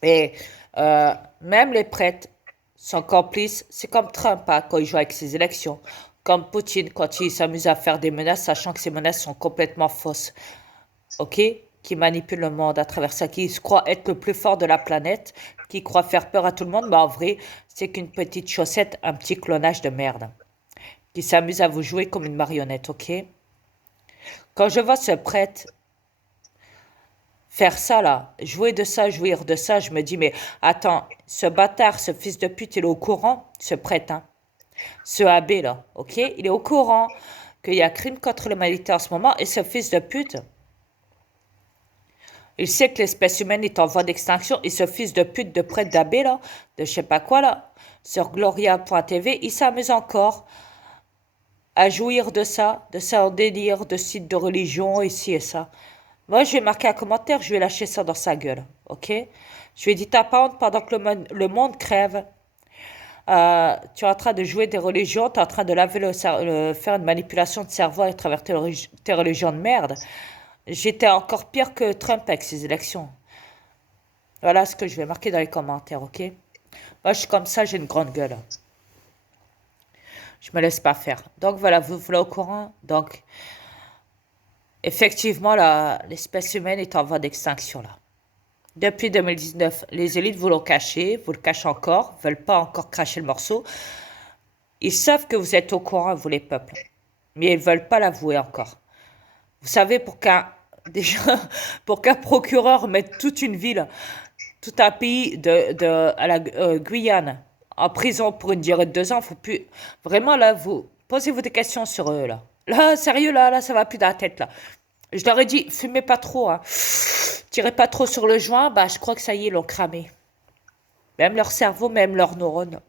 Et même les prêtres sont complices. C'est comme Trump hein, quand il joue avec ses élections. Comme Poutine quand il s'amuse à faire des menaces, sachant que ces menaces sont complètement fausses. OK? Qui manipule le monde à travers ça, qui se croit être le plus fort de la planète, qui croit faire peur à tout le monde, mais en vrai, c'est qu'une petite chaussette, un petit clonage de merde. Qui s'amuse à vous jouer comme une marionnette, OK? Quand je vois ce prêtre faire ça là, jouer de ça, jouir de ça, je me dis, mais attends, ce bâtard, ce fils de pute, il est au courant, ce prêtre, hein, ce abbé là, ok? Il est au courant qu'il y a crime contre l'humanité en ce moment, et ce fils de pute, il sait que l'espèce humaine est en voie d'extinction, et ce fils de pute de prêtre d'abbé là, de je sais pas quoi là, sur gloria.tv, il s'amuse encore à jouir de ça en délire, de sites de religion, ici et ça. Moi, je vais marquer un commentaire, je vais lâcher ça dans sa gueule, ok? Je lui ai dit, t'as pas honte pendant que le monde crève. Tu es en train de jouer des religions, tu es en train de laver faire une manipulation de cerveau à travers tes religions de merde. J'étais encore pire que Trump avec ses élections. Voilà ce que je vais marquer dans les commentaires, ok? Moi, je suis comme ça, j'ai une grande gueule. Je me laisse pas faire. Donc voilà, vous voilà au courant. Donc, effectivement, l'espèce humaine est en voie d'extinction là. Depuis 2019, les élites vous l'ont caché, vous le cachez encore, veulent pas encore cracher le morceau. Ils savent que vous êtes au courant, vous les peuples, mais ils veulent pas l'avouer encore. Vous savez, déjà, pour qu'un procureur mette toute une ville, tout un pays à la Guyane en prison pour une durée de 2 ans, faut plus. Vraiment là, vous posez-vous des questions sur eux là. Là, sérieux là, ça va plus dans la tête là. Je leur ai dit, fumez pas trop, hein. Tirez pas trop sur le joint, bah je crois que ça y est, ils l'ont cramé. Même leur cerveau, même leurs neurones.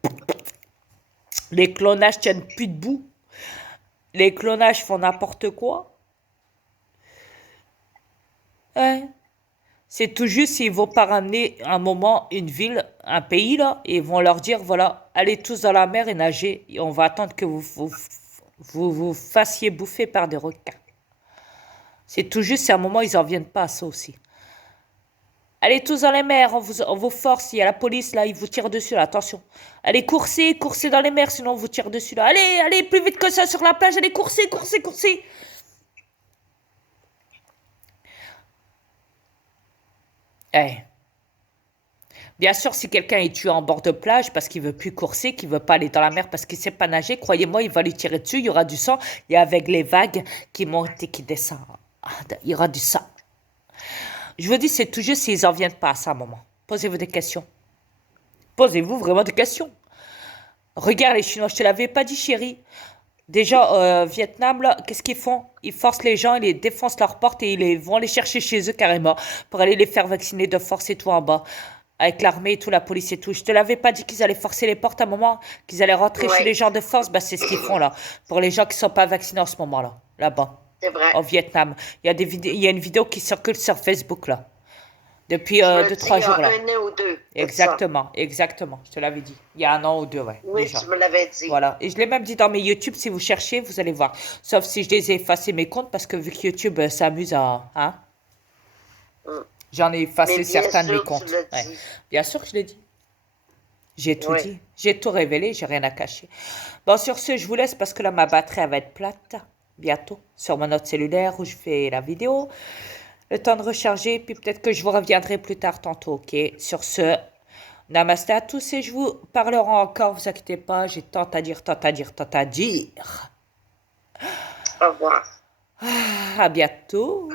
Les clonages tiennent plus debout. Les clonages font n'importe quoi. Hein? C'est tout juste s'ils vont pas ramener un moment une ville, un pays là, et ils vont leur dire voilà, allez tous dans la mer et nager, et on va attendre que vous fassiez bouffer par des requins. C'est tout juste, c'est un moment ils en viennent pas à ça aussi. Allez tous dans les mers, on vous force, il y a la police là, ils vous tirent dessus là, attention. Allez coursez dans les mers, sinon on vous tire dessus là. Allez, plus vite que ça sur la plage, allez coursez. Eh. Bien sûr, si quelqu'un est tué en bord de plage parce qu'il veut plus courser, qu'il veut pas aller dans la mer parce qu'il sait pas nager, croyez-moi, il va lui tirer dessus, il y aura du sang, et avec les vagues qui montent et qui descendent, il y aura du sang. Je vous dis, c'est tout juste s'ils en viennent pas à ça, moment. Posez-vous des questions. Posez-vous vraiment des questions. Regarde les Chinois, je te l'avais pas dit, chérie. Déjà, Vietnam, là, qu'est-ce qu'ils font? Ils forcent les gens, ils les défoncent leurs portes et ils vont les chercher chez eux carrément pour aller les faire vacciner de force et tout en bas. Avec l'armée et tout, la police et tout. Je te l'avais pas dit qu'ils allaient forcer les portes à un moment, qu'ils allaient rentrer chez les gens de force. Bah, c'est ce qu'ils font là. Pour les gens qui sont pas vaccinés en ce moment-là. Là-bas. C'est vrai. Au Vietnam. Il y a une vidéo qui circule sur Facebook là. Depuis Je me 2-3 dis, il y jours a là. 1 an ou 2, c'est ça. Exactement, exactement. Je te l'avais dit. Il y a 1 an ou 2, ouais, Oui, déjà. tu me l'avais dit. Voilà. Et je l'ai même dit dans mes YouTube, si vous cherchez, vous allez voir. Sauf si je les ai effacés mes comptes, parce que vu que YouTube s'amuse à... Hein, Mm. j'en ai Mais effacé bien certains de mes sûr, tu comptes. l'as Ouais. dit. Bien sûr que je l'ai dit. J'ai tout Oui. dit. J'ai tout révélé, j'ai rien à cacher. Bon, sur ce, je vous laisse parce que là, ma batterie elle va être plate bientôt sur mon autre cellulaire où je fais la vidéo. Le temps de recharger, puis peut-être que je vous reviendrai plus tard tantôt, ok? Sur ce, namasté à tous et je vous parlerai encore, vous inquiétez pas, j'ai tant à dire, tant à dire, tant à dire. Au revoir. À bientôt.